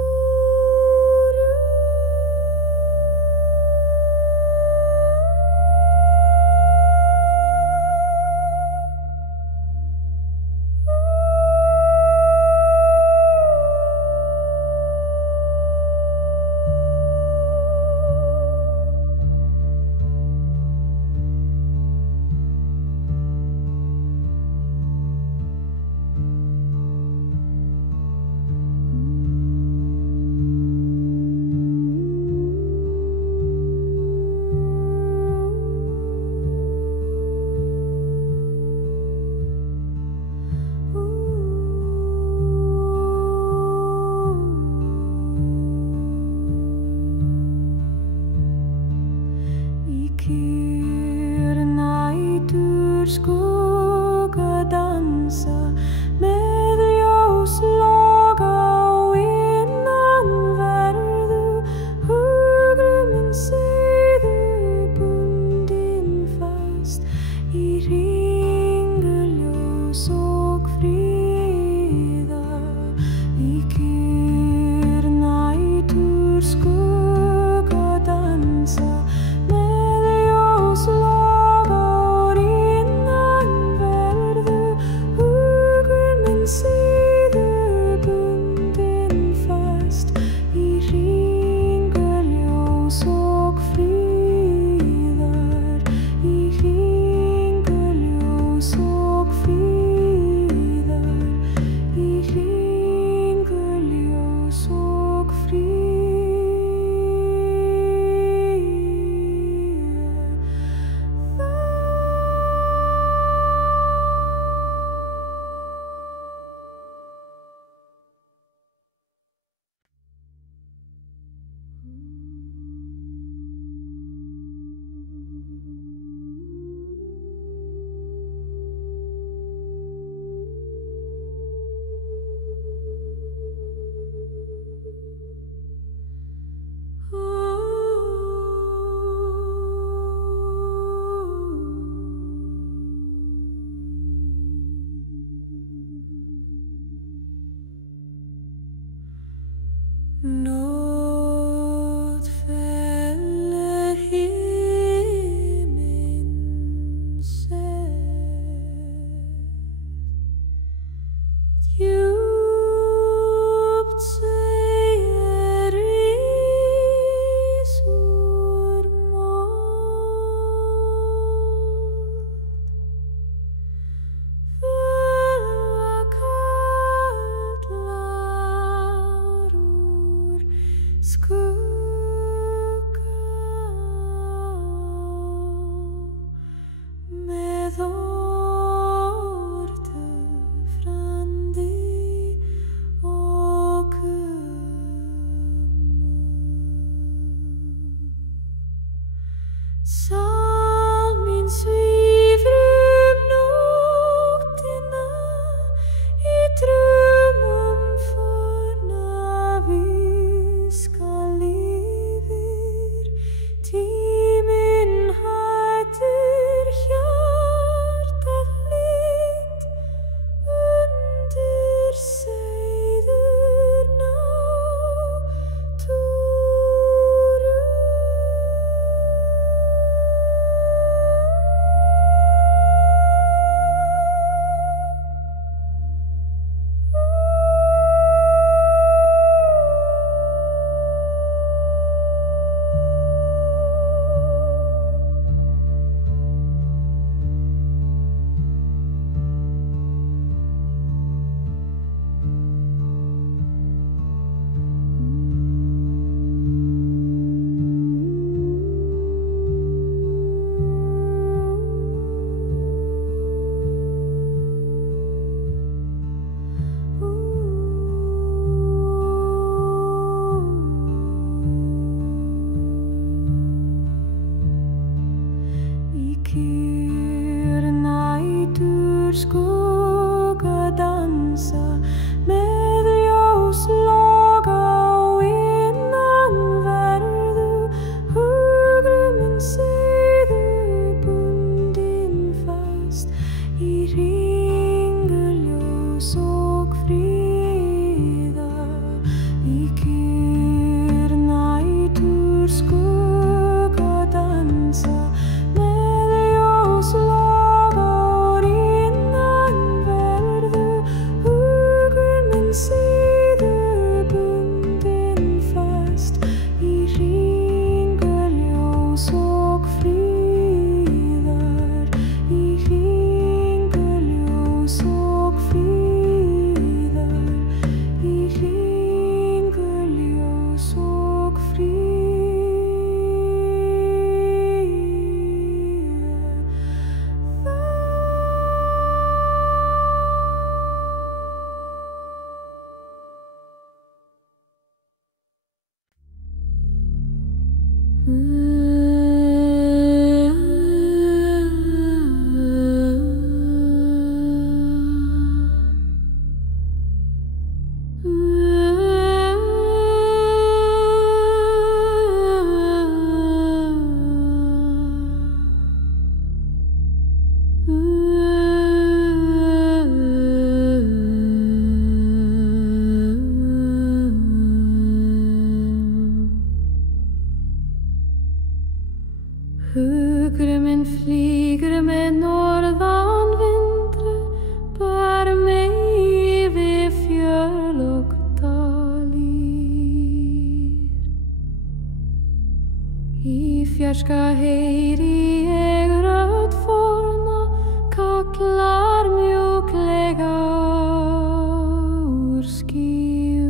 Kyrrnætur skugga dansa með ljósloga og innanverðu hugur minn seiður bundinn fast í ringuljós og friðar. Í kyrrnætur skugga dansa Nådfäller himlen sig, djupt säger risor mål, fulla kaldlaror skugga með återfrandi og Salmin svífur nóttina í draumum fornavíska Hugurinn minn flýgur með norðan vindru, bær mig yfir fjöll og dalir. Í fjarska heyri ég rödd forna, kallar mjúklega úr skýjum.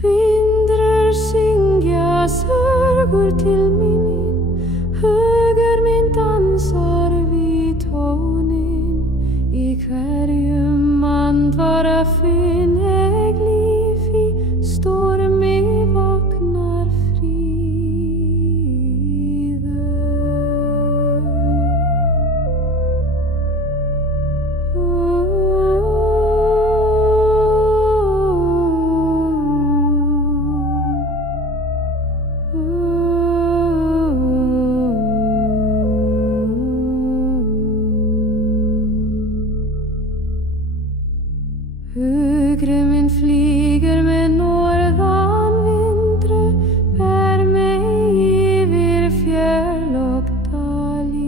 Vindrur syngja sögur til mín, hugur minn dansar við tónin. Í hverjum andvara finn ég líf, í stormi vaknar Hugurinn minn flýgur með norðan vindru, bær mig yfir fjöll og dalir.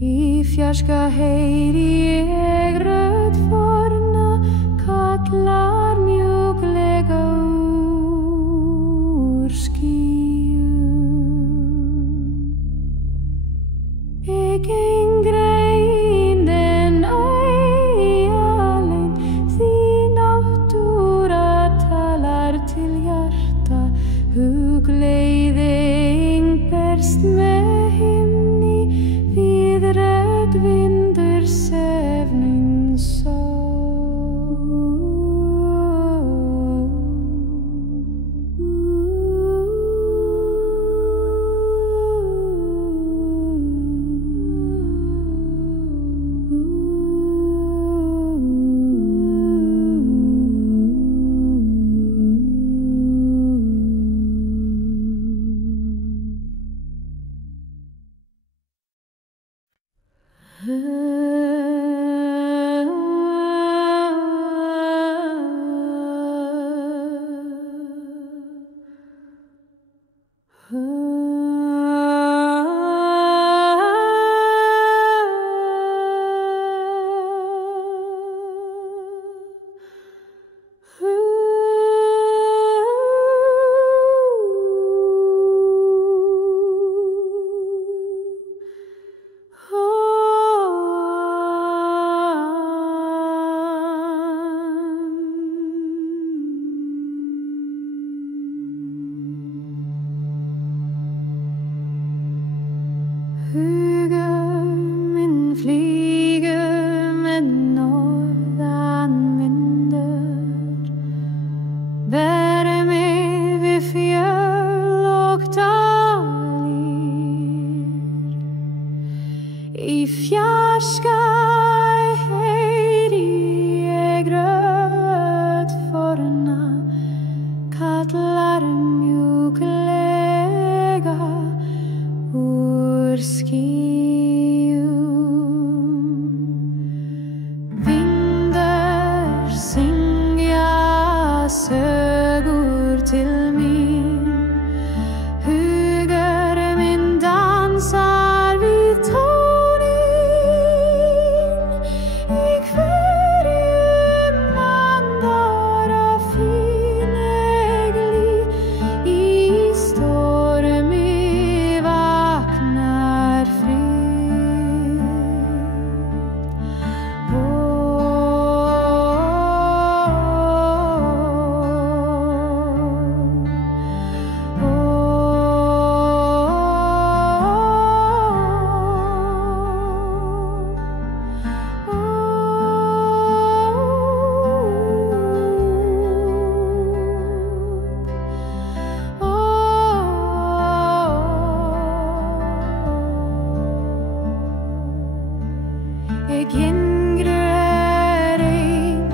Í fjarska heyri ég rödd forna, kallar mjúklega úr skýjum. Ég geng greinden alein, því náttúra talar til hjarta. Hugleiðing berst með himni, við rödd vindur svefnin só. Hugur minn flýgur með norðan vindur, bær mig við fjöll og dalir. Í fjarska heyri ég rödd forna, kallar mjúklega úr skýjum. Vindar syngja sögur til mín, hugur minn dansar við tónin. yngre er ein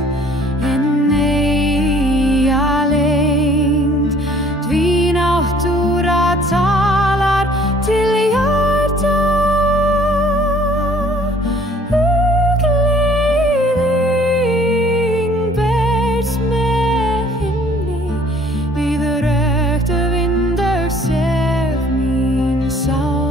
en eia lengd. Því náttúra talar til hjarta og gleðing berst með himni við röktu vindur sef mín sál.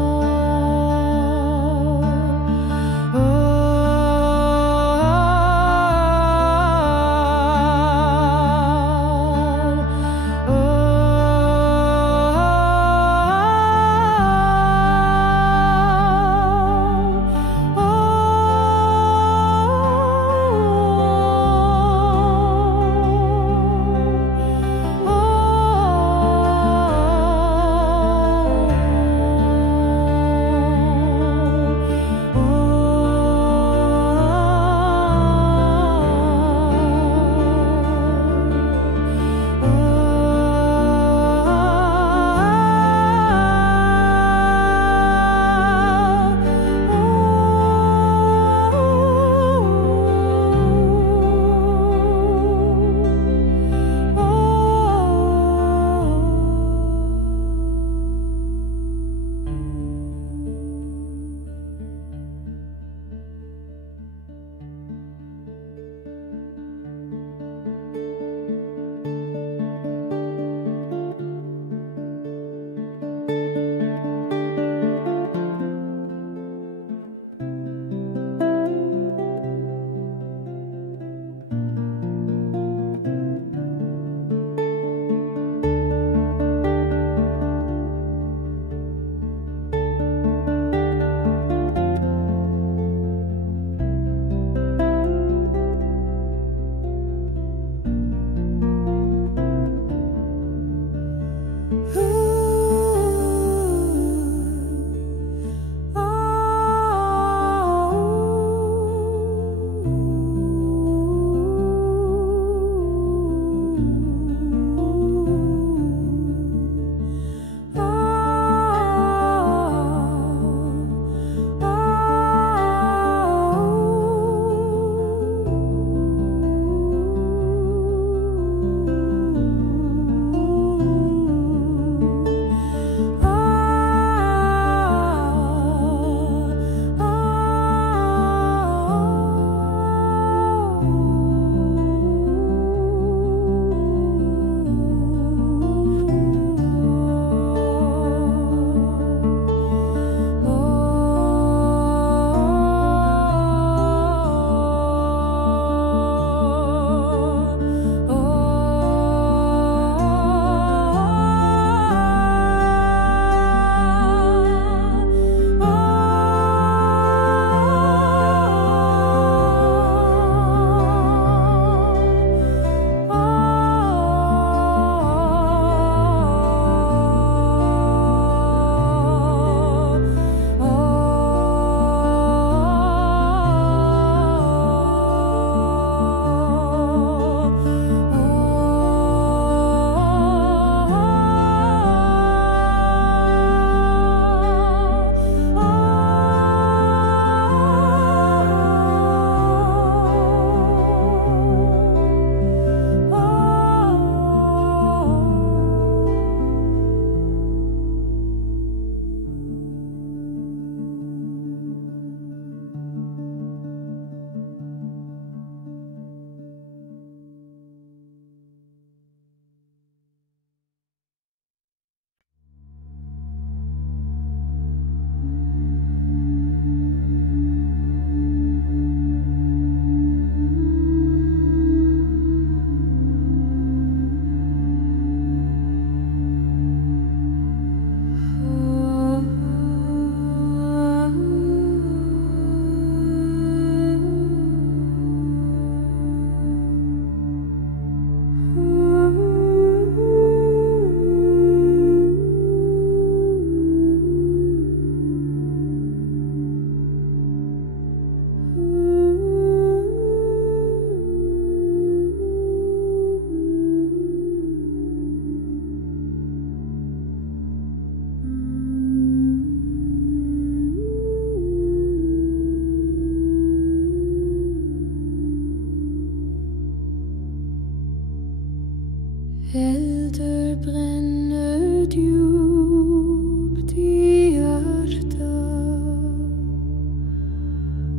bränner djupt i hjärtat.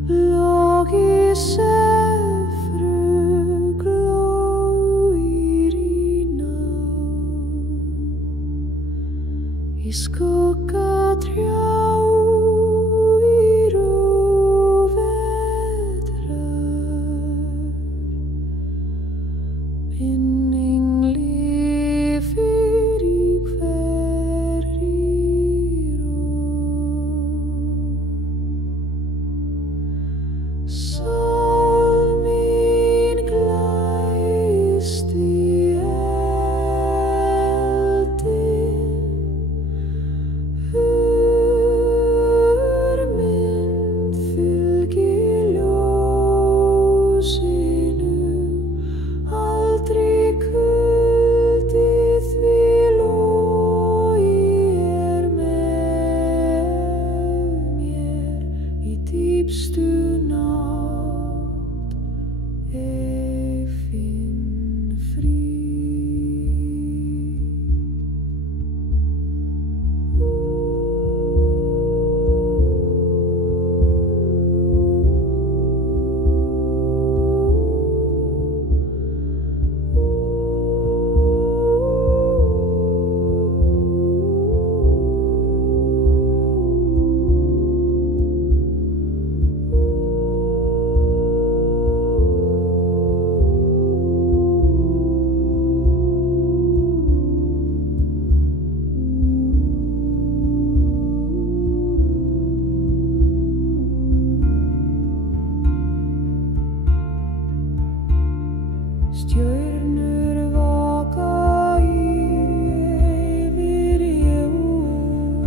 Lag i säfru glöjer i natt. I skugga trjau i rovädrar. Minning lever i hver i ro. Sál mín glæst í eldinn. Hurmynd fylgir ljósinu. Aldrei kuldi því logi með mér í dýpstu nátt. Finn frið. Stjörnur vaka yfir jörð.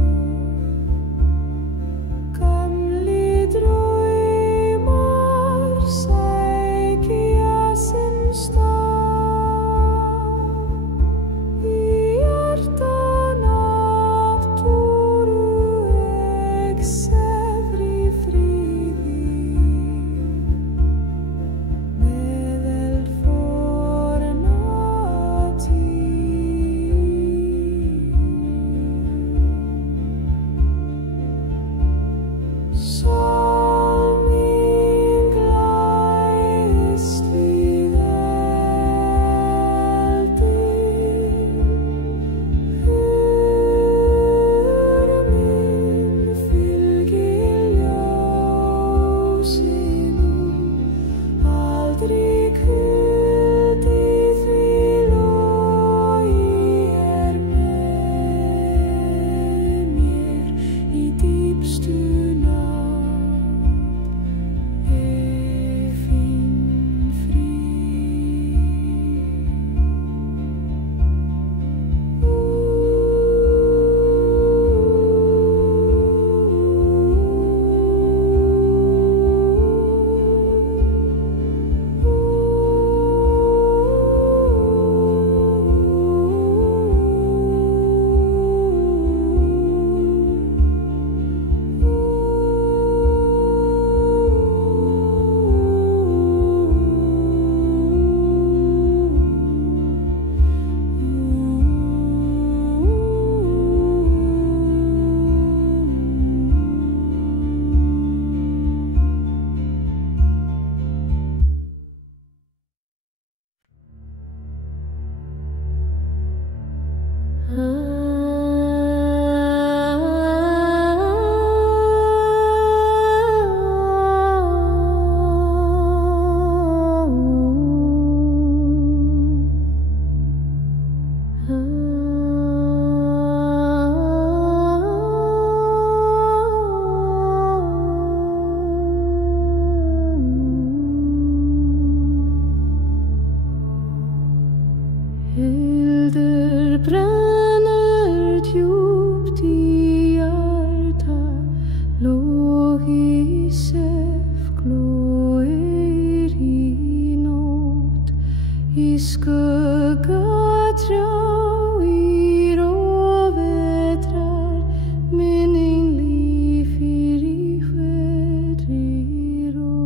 Gamli draumar sækja sinn stað. Í hjarta náttúru exefri friði. Meðal forna tíð. Sál mín glæst við eldinn. Hurmynd fylgir ljósinu. Aldrei kuldi því logi með mér í dýpstu nátt. Finn frið. Hildur brennur djúpt í hjarta. Logi sef glóir í nótt. Í skugga trjá í rovädrar. Minning lifir í hverri rót.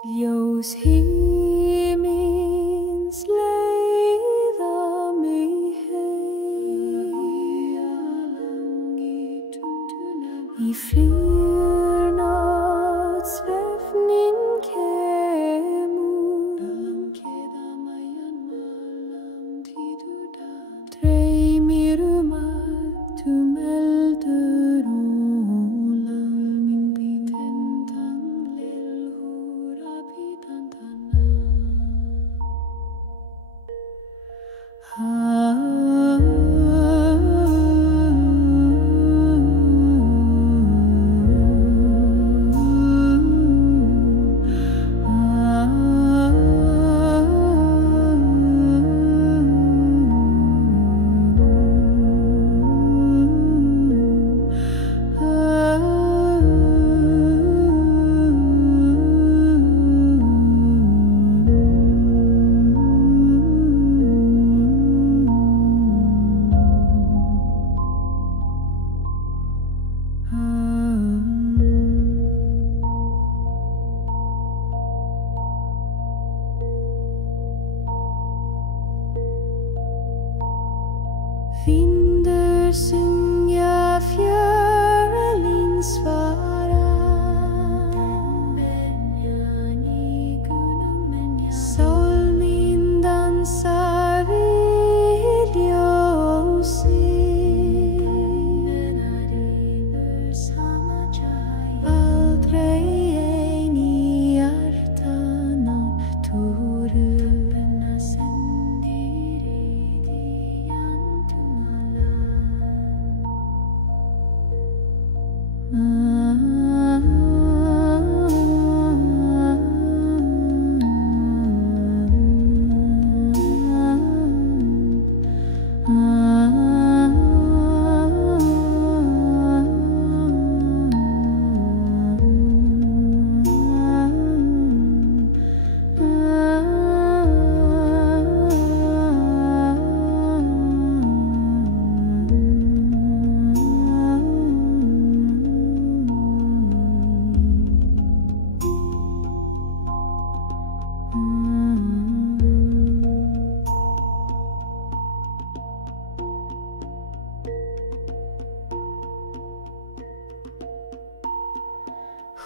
Ljós himins leiða mig heim í flýrnátt svefnin kemur dreymir að þú meldur Vinder syngja fjörelin svara. Solmin dansar vid ljósin. Aldrei ein í hjartan á túru.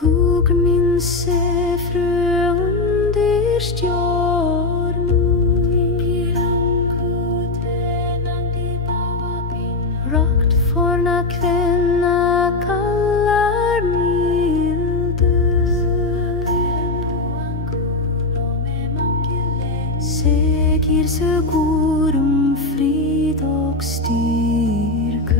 Hugur minn sé frö undir stjörnum. Rakt forna kvenna kallar mildur. Segir sögur frid och styrka.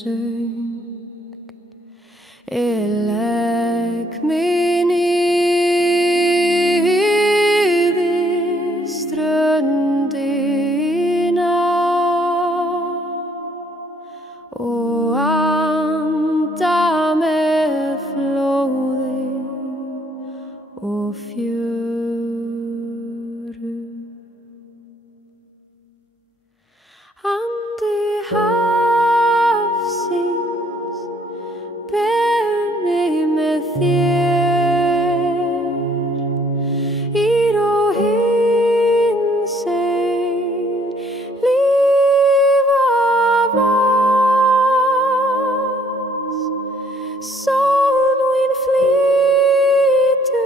söng. Ég legg mig niður við ströndina og anda með flóði og fjöru. Andi hafsins ber mig með þér ír og hinsegin lífa vas. Sólin flýtur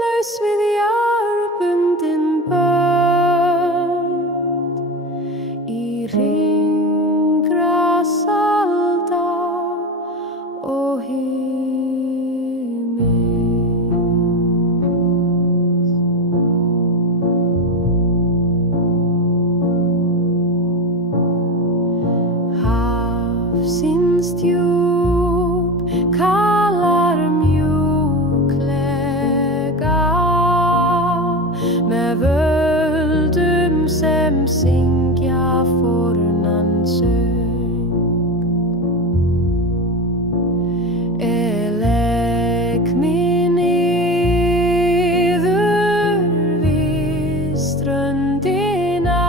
laus við jarðbundin bönd í hringrás alda og himins. Hafsins djúp kalar mjúklega með völdum sem syngja fornan söng. Ég legg mig niður við ströndina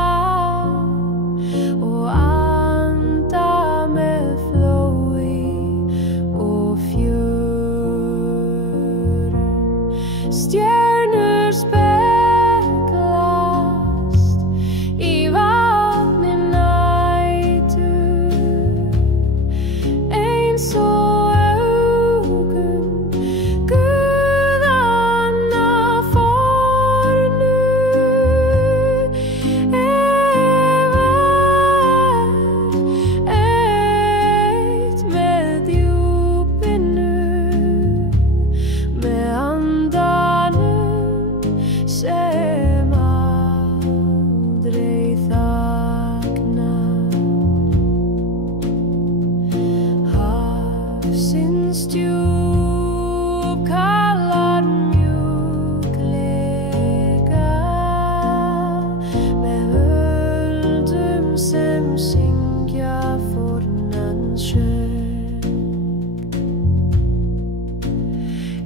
og anda með flóði og fjörum. Stjörnur speglast í vatni nætur eins og augun guðanna fornu. Eitt með djúpinu, með andanum sem aldrei þagnar. Hafsins djúp kalar mjúklega með völdum sem syngja fornan söng.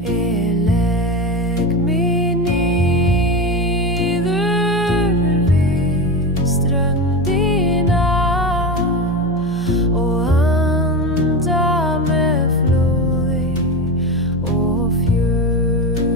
Ég legg mig niður við ströndina og anda með flóði og fjöru.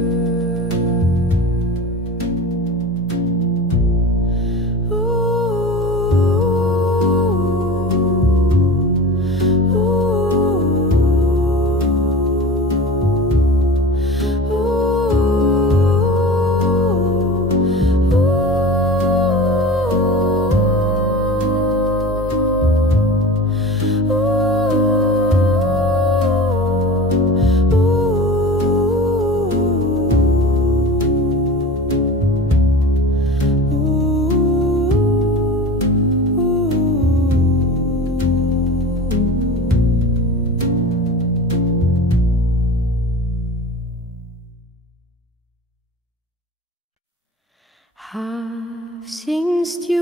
Hafsins djúp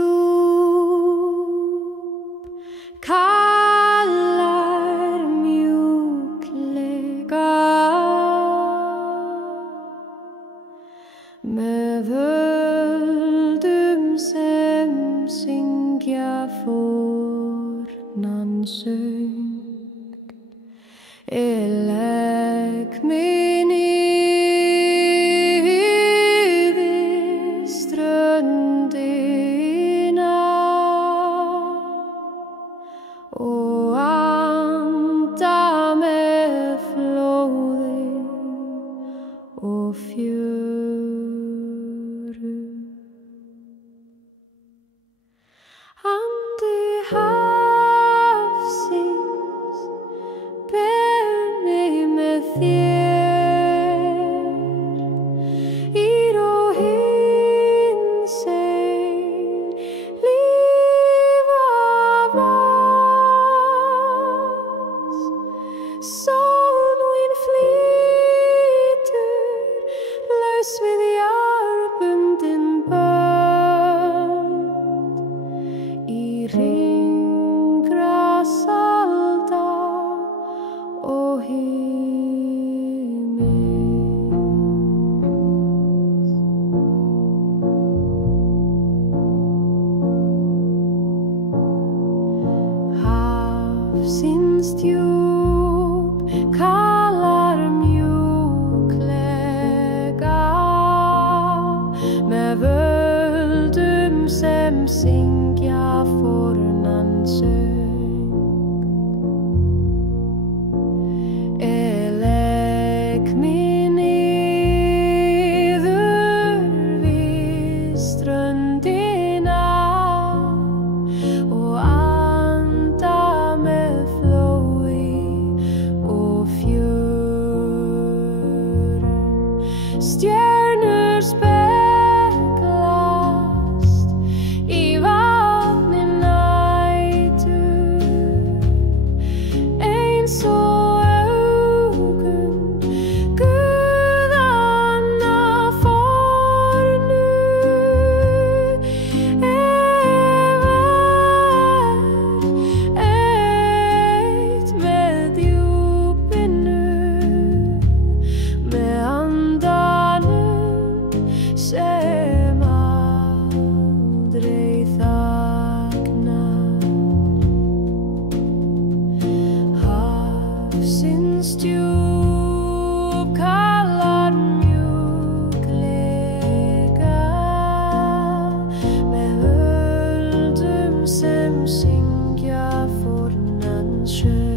kalar mjúklega með völdum sem syngja fornan söng. Ég legg mig niður við ströndina og anda með flóði og fjöru. Andi hafsins ber mig með þér hafsins djúp kalar mjúklega með völdum sem syngja fornan söng. Legg mig niður við ströndina og anda með flói og fjörum. Stjörnur speglast í vatni nætur eins og sem aldrei þagnar. Hafsins djúp kalar mjúklega með völdum sem syngja fornan söng.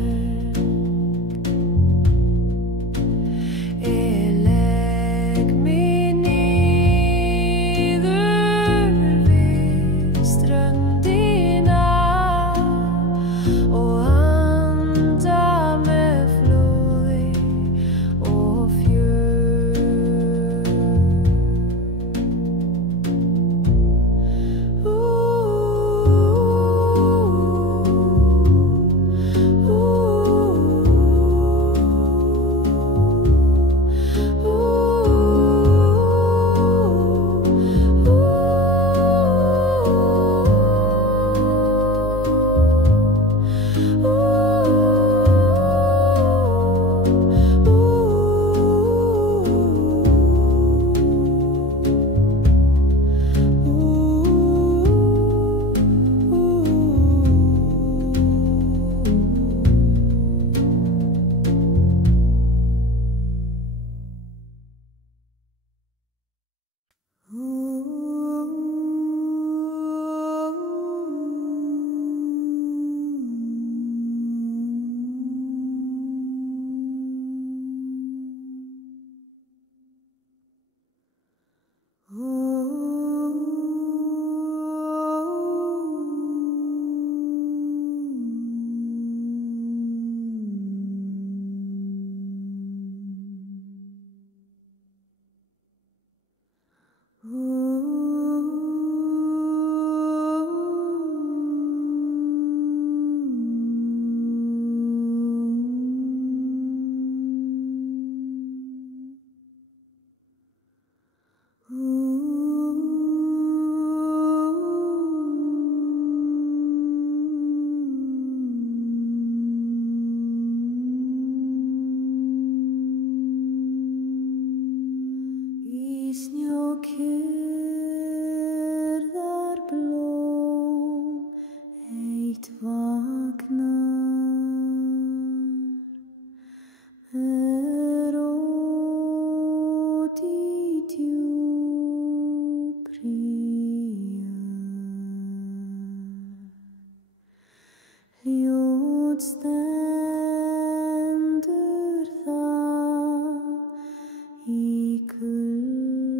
Stendur það í kulda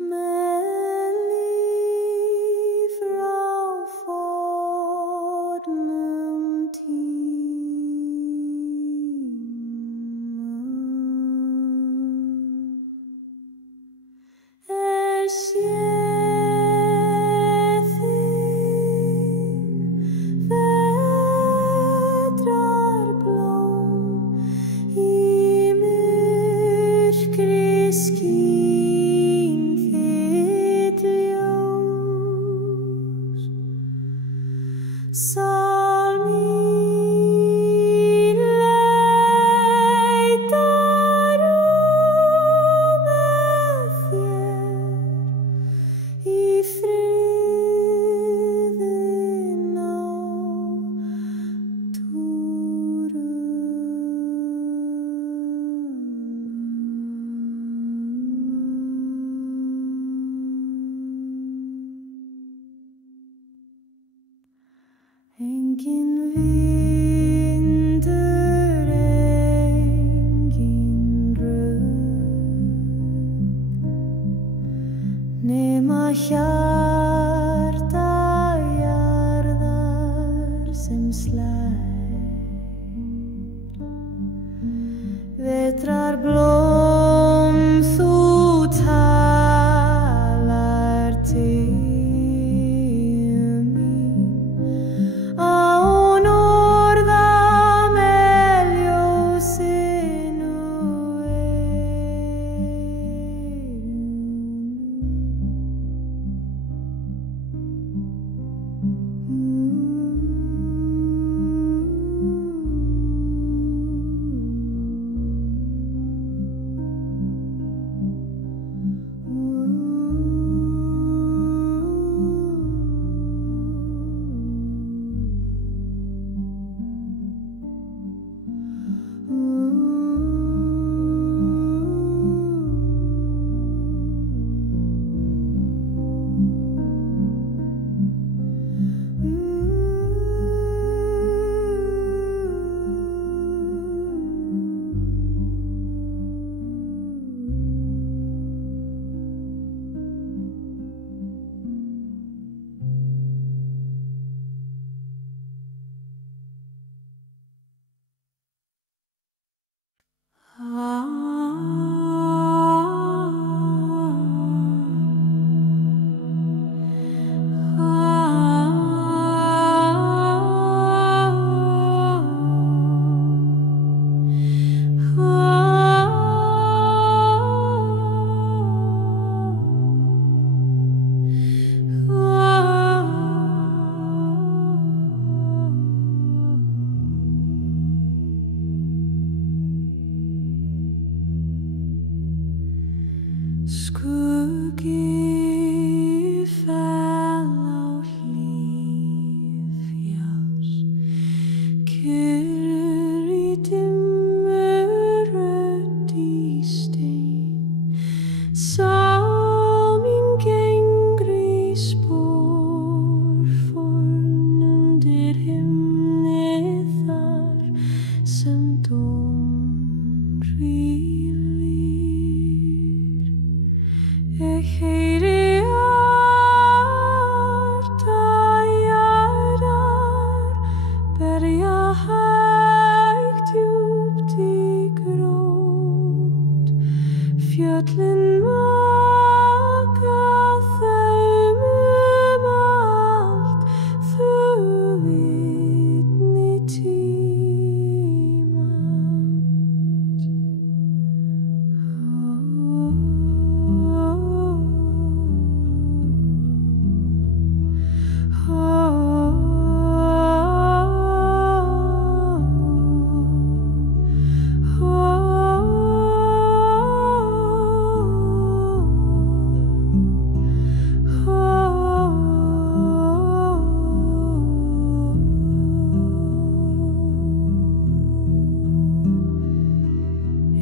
með líf frá fornum tíma. Sé þig Enginn vindur, enginn rödd, nema hjarta jarðar sem slær. Vetrarblóm þú talar til mín, án orða með ljósinu skuggi fell á hlíð fjalls, kyrr í dimmu rödd í stein. Sá mín gengur í spor forn undir himni þar sem dóm hvílir. Ég heyri hjarta jarðar berja hægt djúpt í grót. Fjöllin maka þeim allt, þau vitni tímans.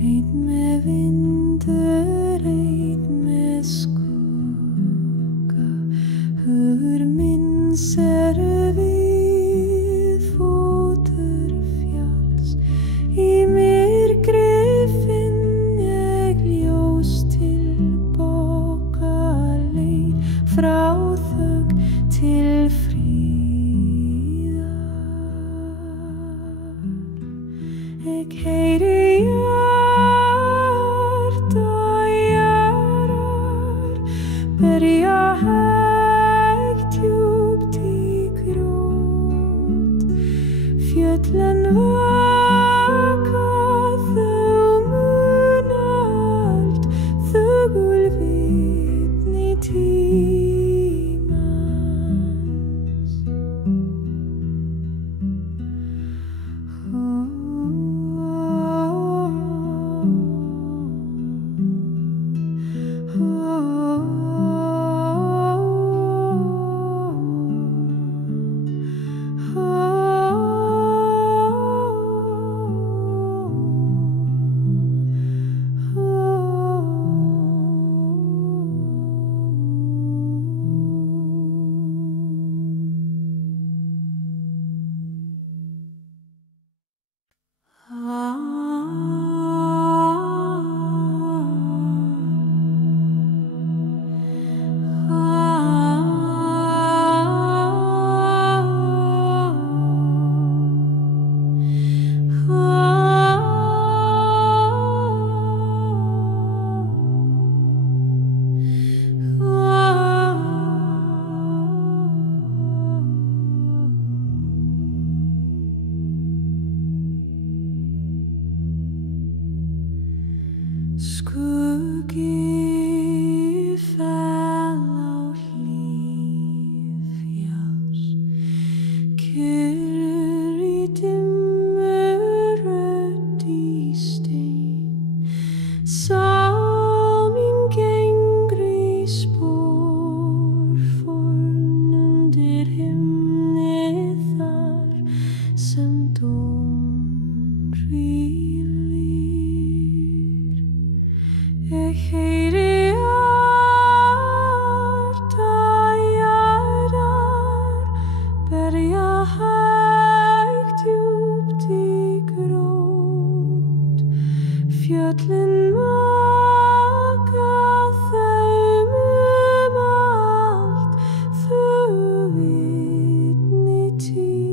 Einn með vindur, einn með skugga, hugur minn ser við fótur fjalls. Í myrkri finn ég ljós tilbaka leið, frá þögn til fríðar. Ég heyri hjarta jarðar berja hægt djúpt í grót. Fjöllin vaka þau mun allt, þögul vitni tímans. Skuggi fell á hlíð fjalls, kyrr í dimmu rödd í stein. Sá mín gengur í spor forn undir himni þar sem dómur hvílir. Ég heyri hjarta jarðar berja hægt djúpt í grót. Fjöllin maka þeim allt, þau vitni tímans.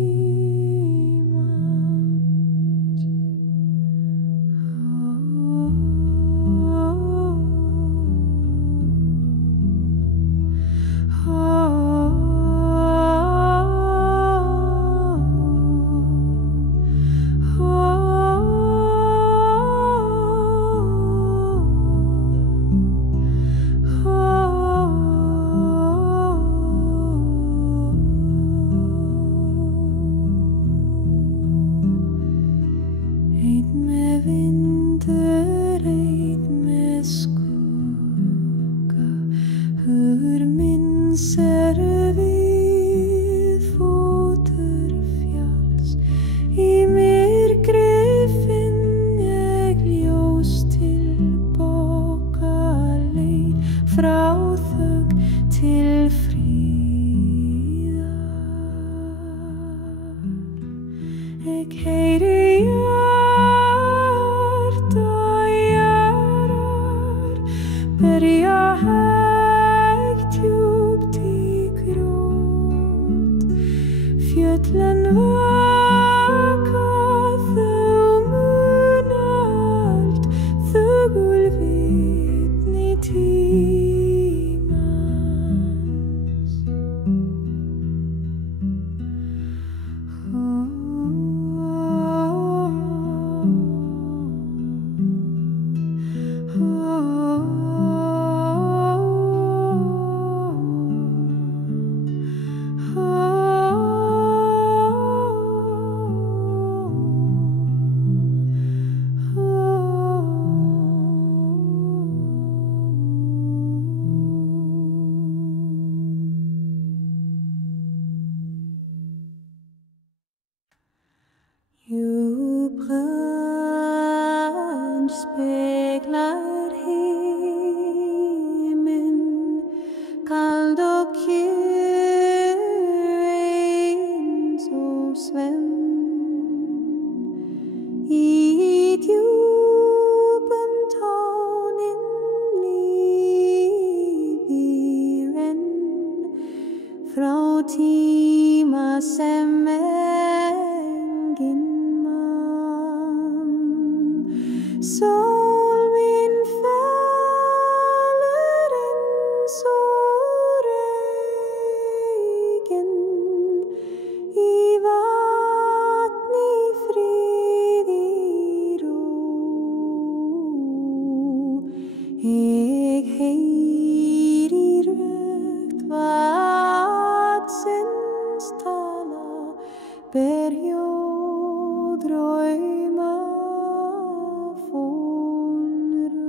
Einn með vindur, einn með skugga, hugur minn ser við fótur fjalls. Í myrkri finn ég ljós tilbaka leið frá þögn til fríðar. Ég heyri hjarta jarðar berja hægt djúpt í grót. Fjöllin vaka þau mun allt, þögul vitni tímans. Djúpbrunn speglar himin, kald og kyrr eins og svend. Í djúpum tónin lífið renn, frá tíma sem enginn mann. Sól mín fellur eins og regn, í vatni friði ró. Ég heyri rödd vatnsins tala, ber ljóð drauma fónrödd.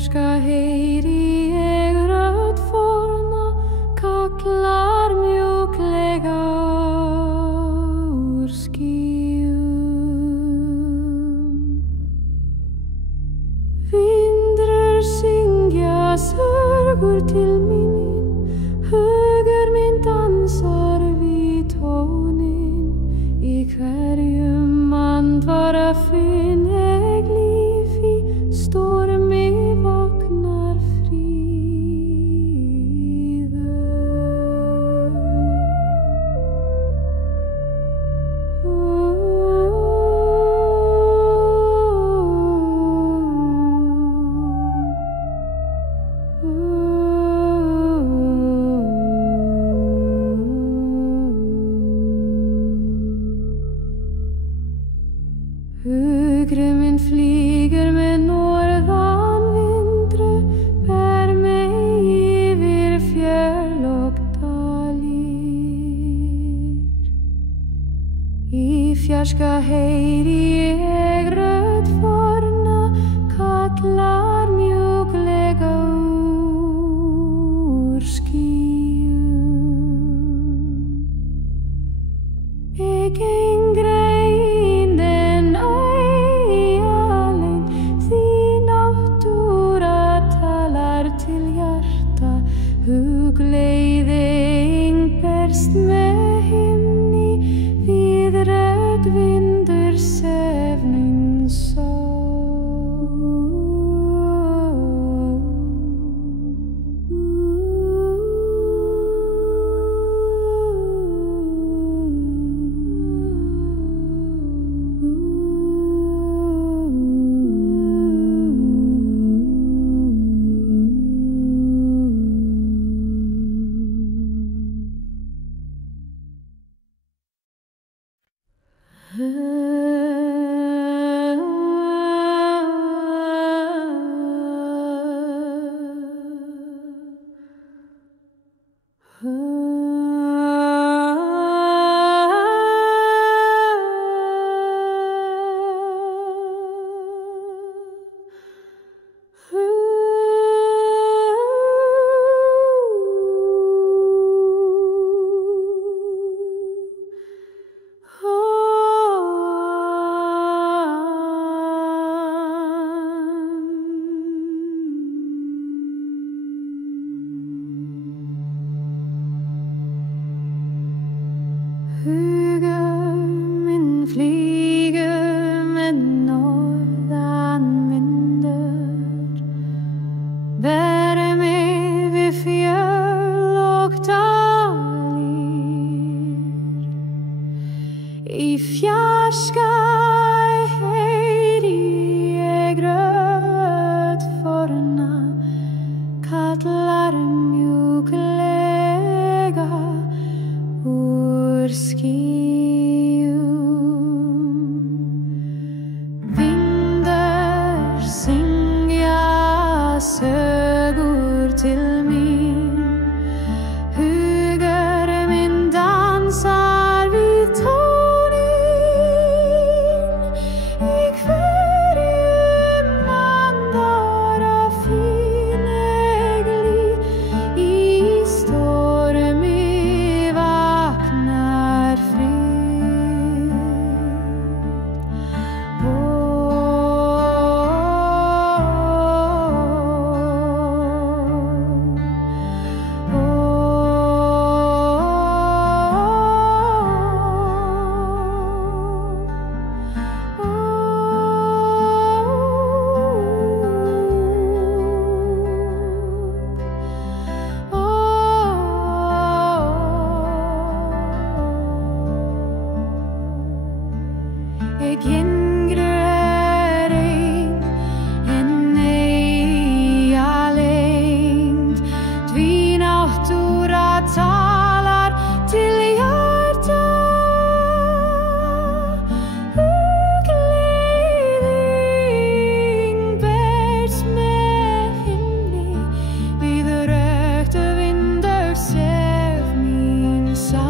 fjarska heyri ég rödd forna, kallar mjúklega úr skýjum. Vindrar syngja sögur til mín, hugur minn dansar við tónin, í hverjum andvara finn ég líf, í stormi vaknar Hugurinn minn flýgur með norðan vindru, ber mig yfir fjöll og dalir. Í fjarska heyri ég rödd forna, kallar mjúklega úr skýjum. Ég geng greinden alein, því náttúra talar til hjarta, hugleiðing berst með himni, við rödd vindur sefnin sá. Hugur minn flýgur með norðan vindur, ber mig við fjöll og dalir. Í fjarska heyri ég rödd forna, kallar mjúklega úr skýjum. Vindar syngja sögur til mín, hugur minn dansar við tónin, í hverjum andvara finn ég líf, í stormi vaknar frið. Ég yngri ein en ei alengd, því náttúra talar til hjarta, hugleiðing berst með himni, við rödd vindur sefnin sá.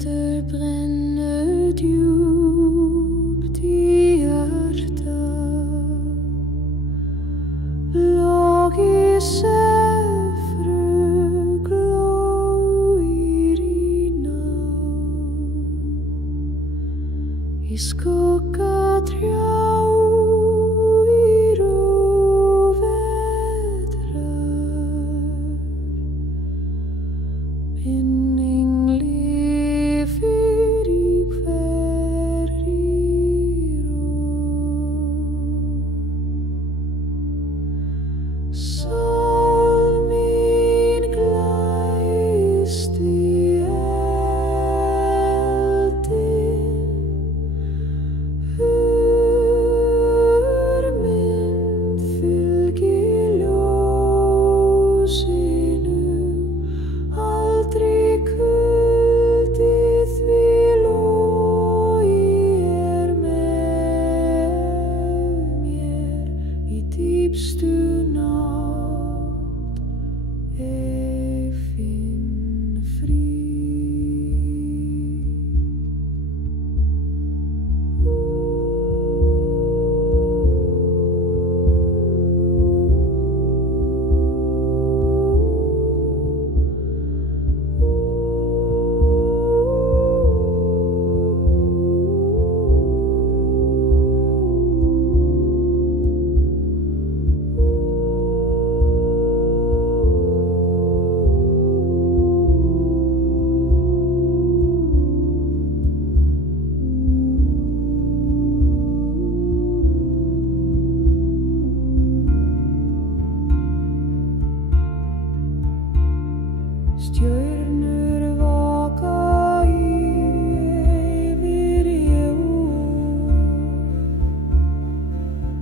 Elder bränner djupt i hjärtat. Lag i säfru glöjrina. I skugga trjau i rovedrar. Minning lever i hverri ró. Sál mín glæst í eldinn. Hur minn fylgir ljósinu. Aldrei kuldi því logi með mér í dýpstu nátt. Ég finn frið. Stjörnur vaka yfir jörð.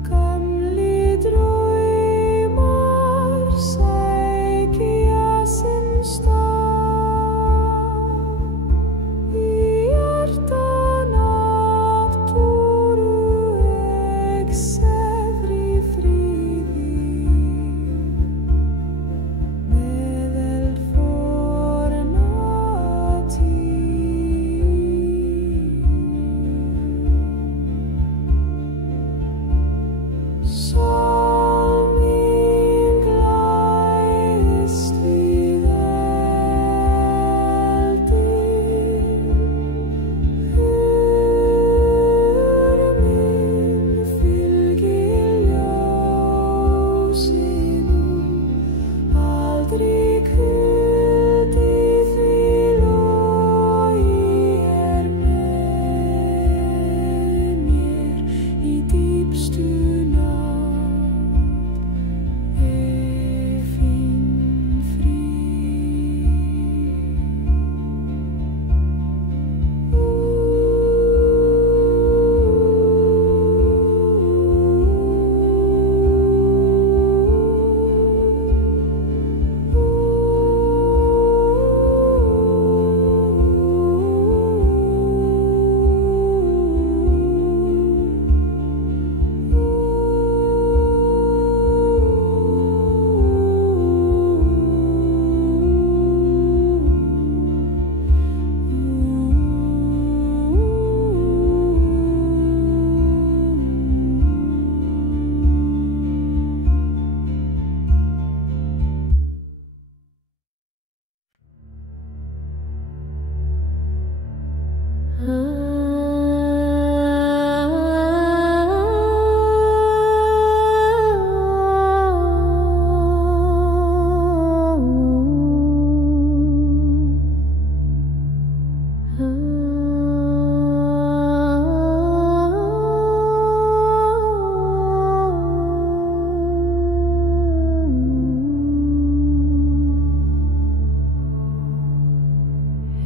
Gamli draumar sækja sinn stað. Í hjarta náttúru exefri friði. Með eldforna tíð. Sál mín glæst við eldinn. Hur minn fylgir ljósinu. Aldrei kuldi því logi með mér í dýpstu nátt. Ég finn frið.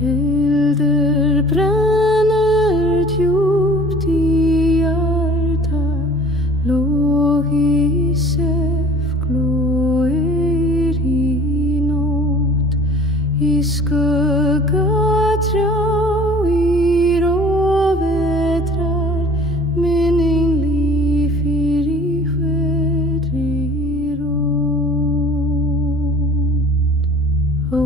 Elder bränner djupt i hjärta. Låg i säfglöjr i nåt. I skugga trjau i rovedrar. Minning lever i hverri ró. Oh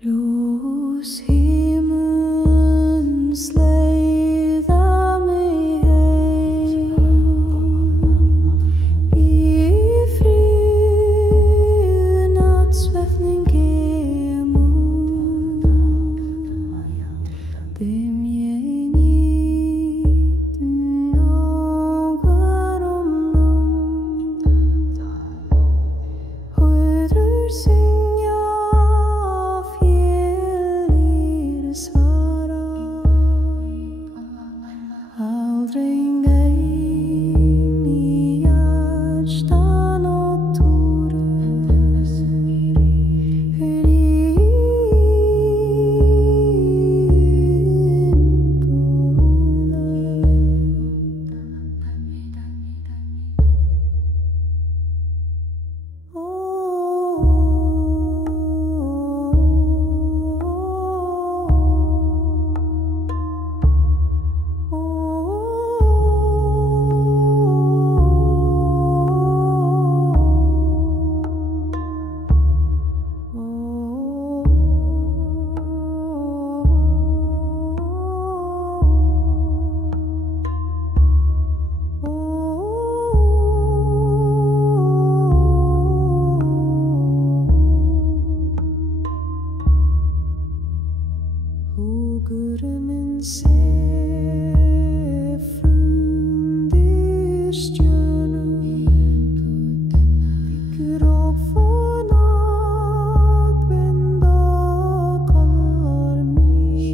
Ljós himins leiða mig heim í frið nattsvefning kemur þeim ég nýtum ákvar Höður syngja svara aldrei ein í hjarta náttúru Hugurinn sé fundir stjörnum byggur ofan akvinda kallar mig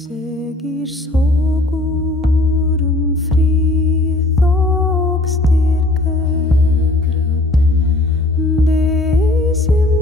segir sógur frið og styrke det sem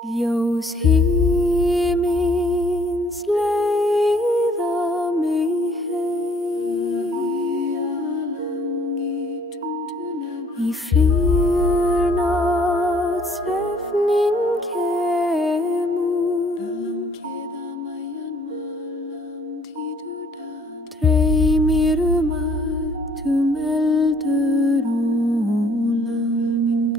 Ljós himins leiða mig heim í friður nattsvefnin kemur dreymir allt eldur og lam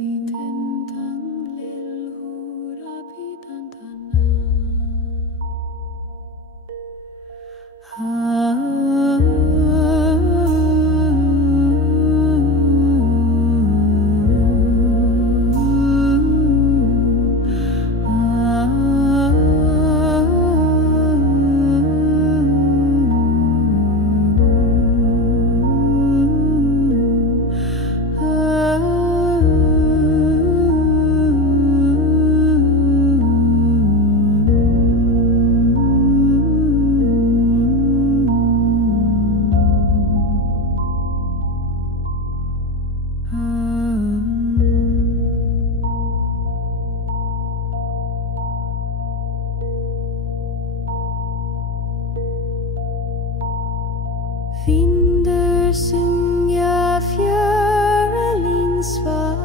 Vinder syngja, fjörelin svara.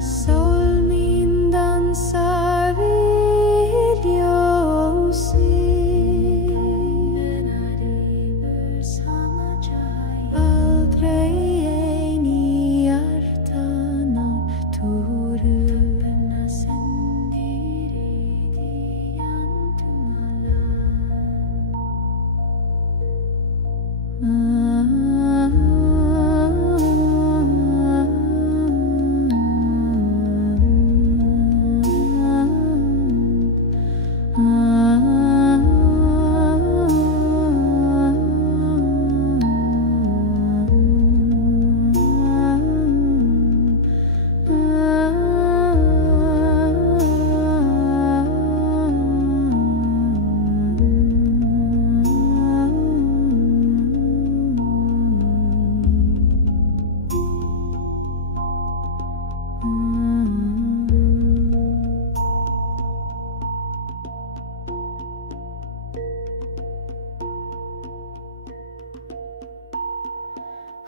Sol min dansar vid ljuset. Aldrig en i hjärtan av torr.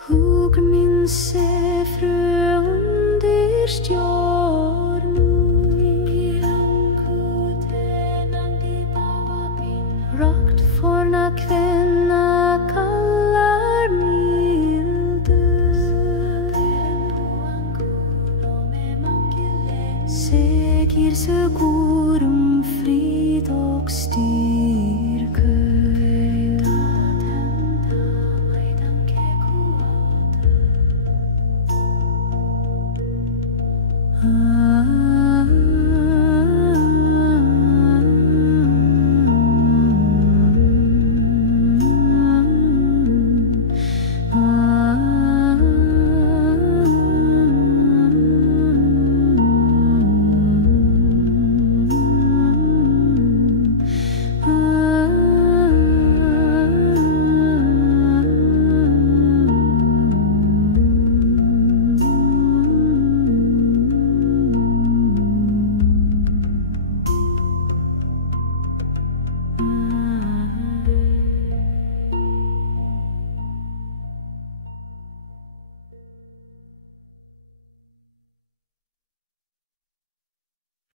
Huggen min ser frö under stjärnor. Rakt forna kvinna kallar milde. Säger segurum frid och styrke. Ah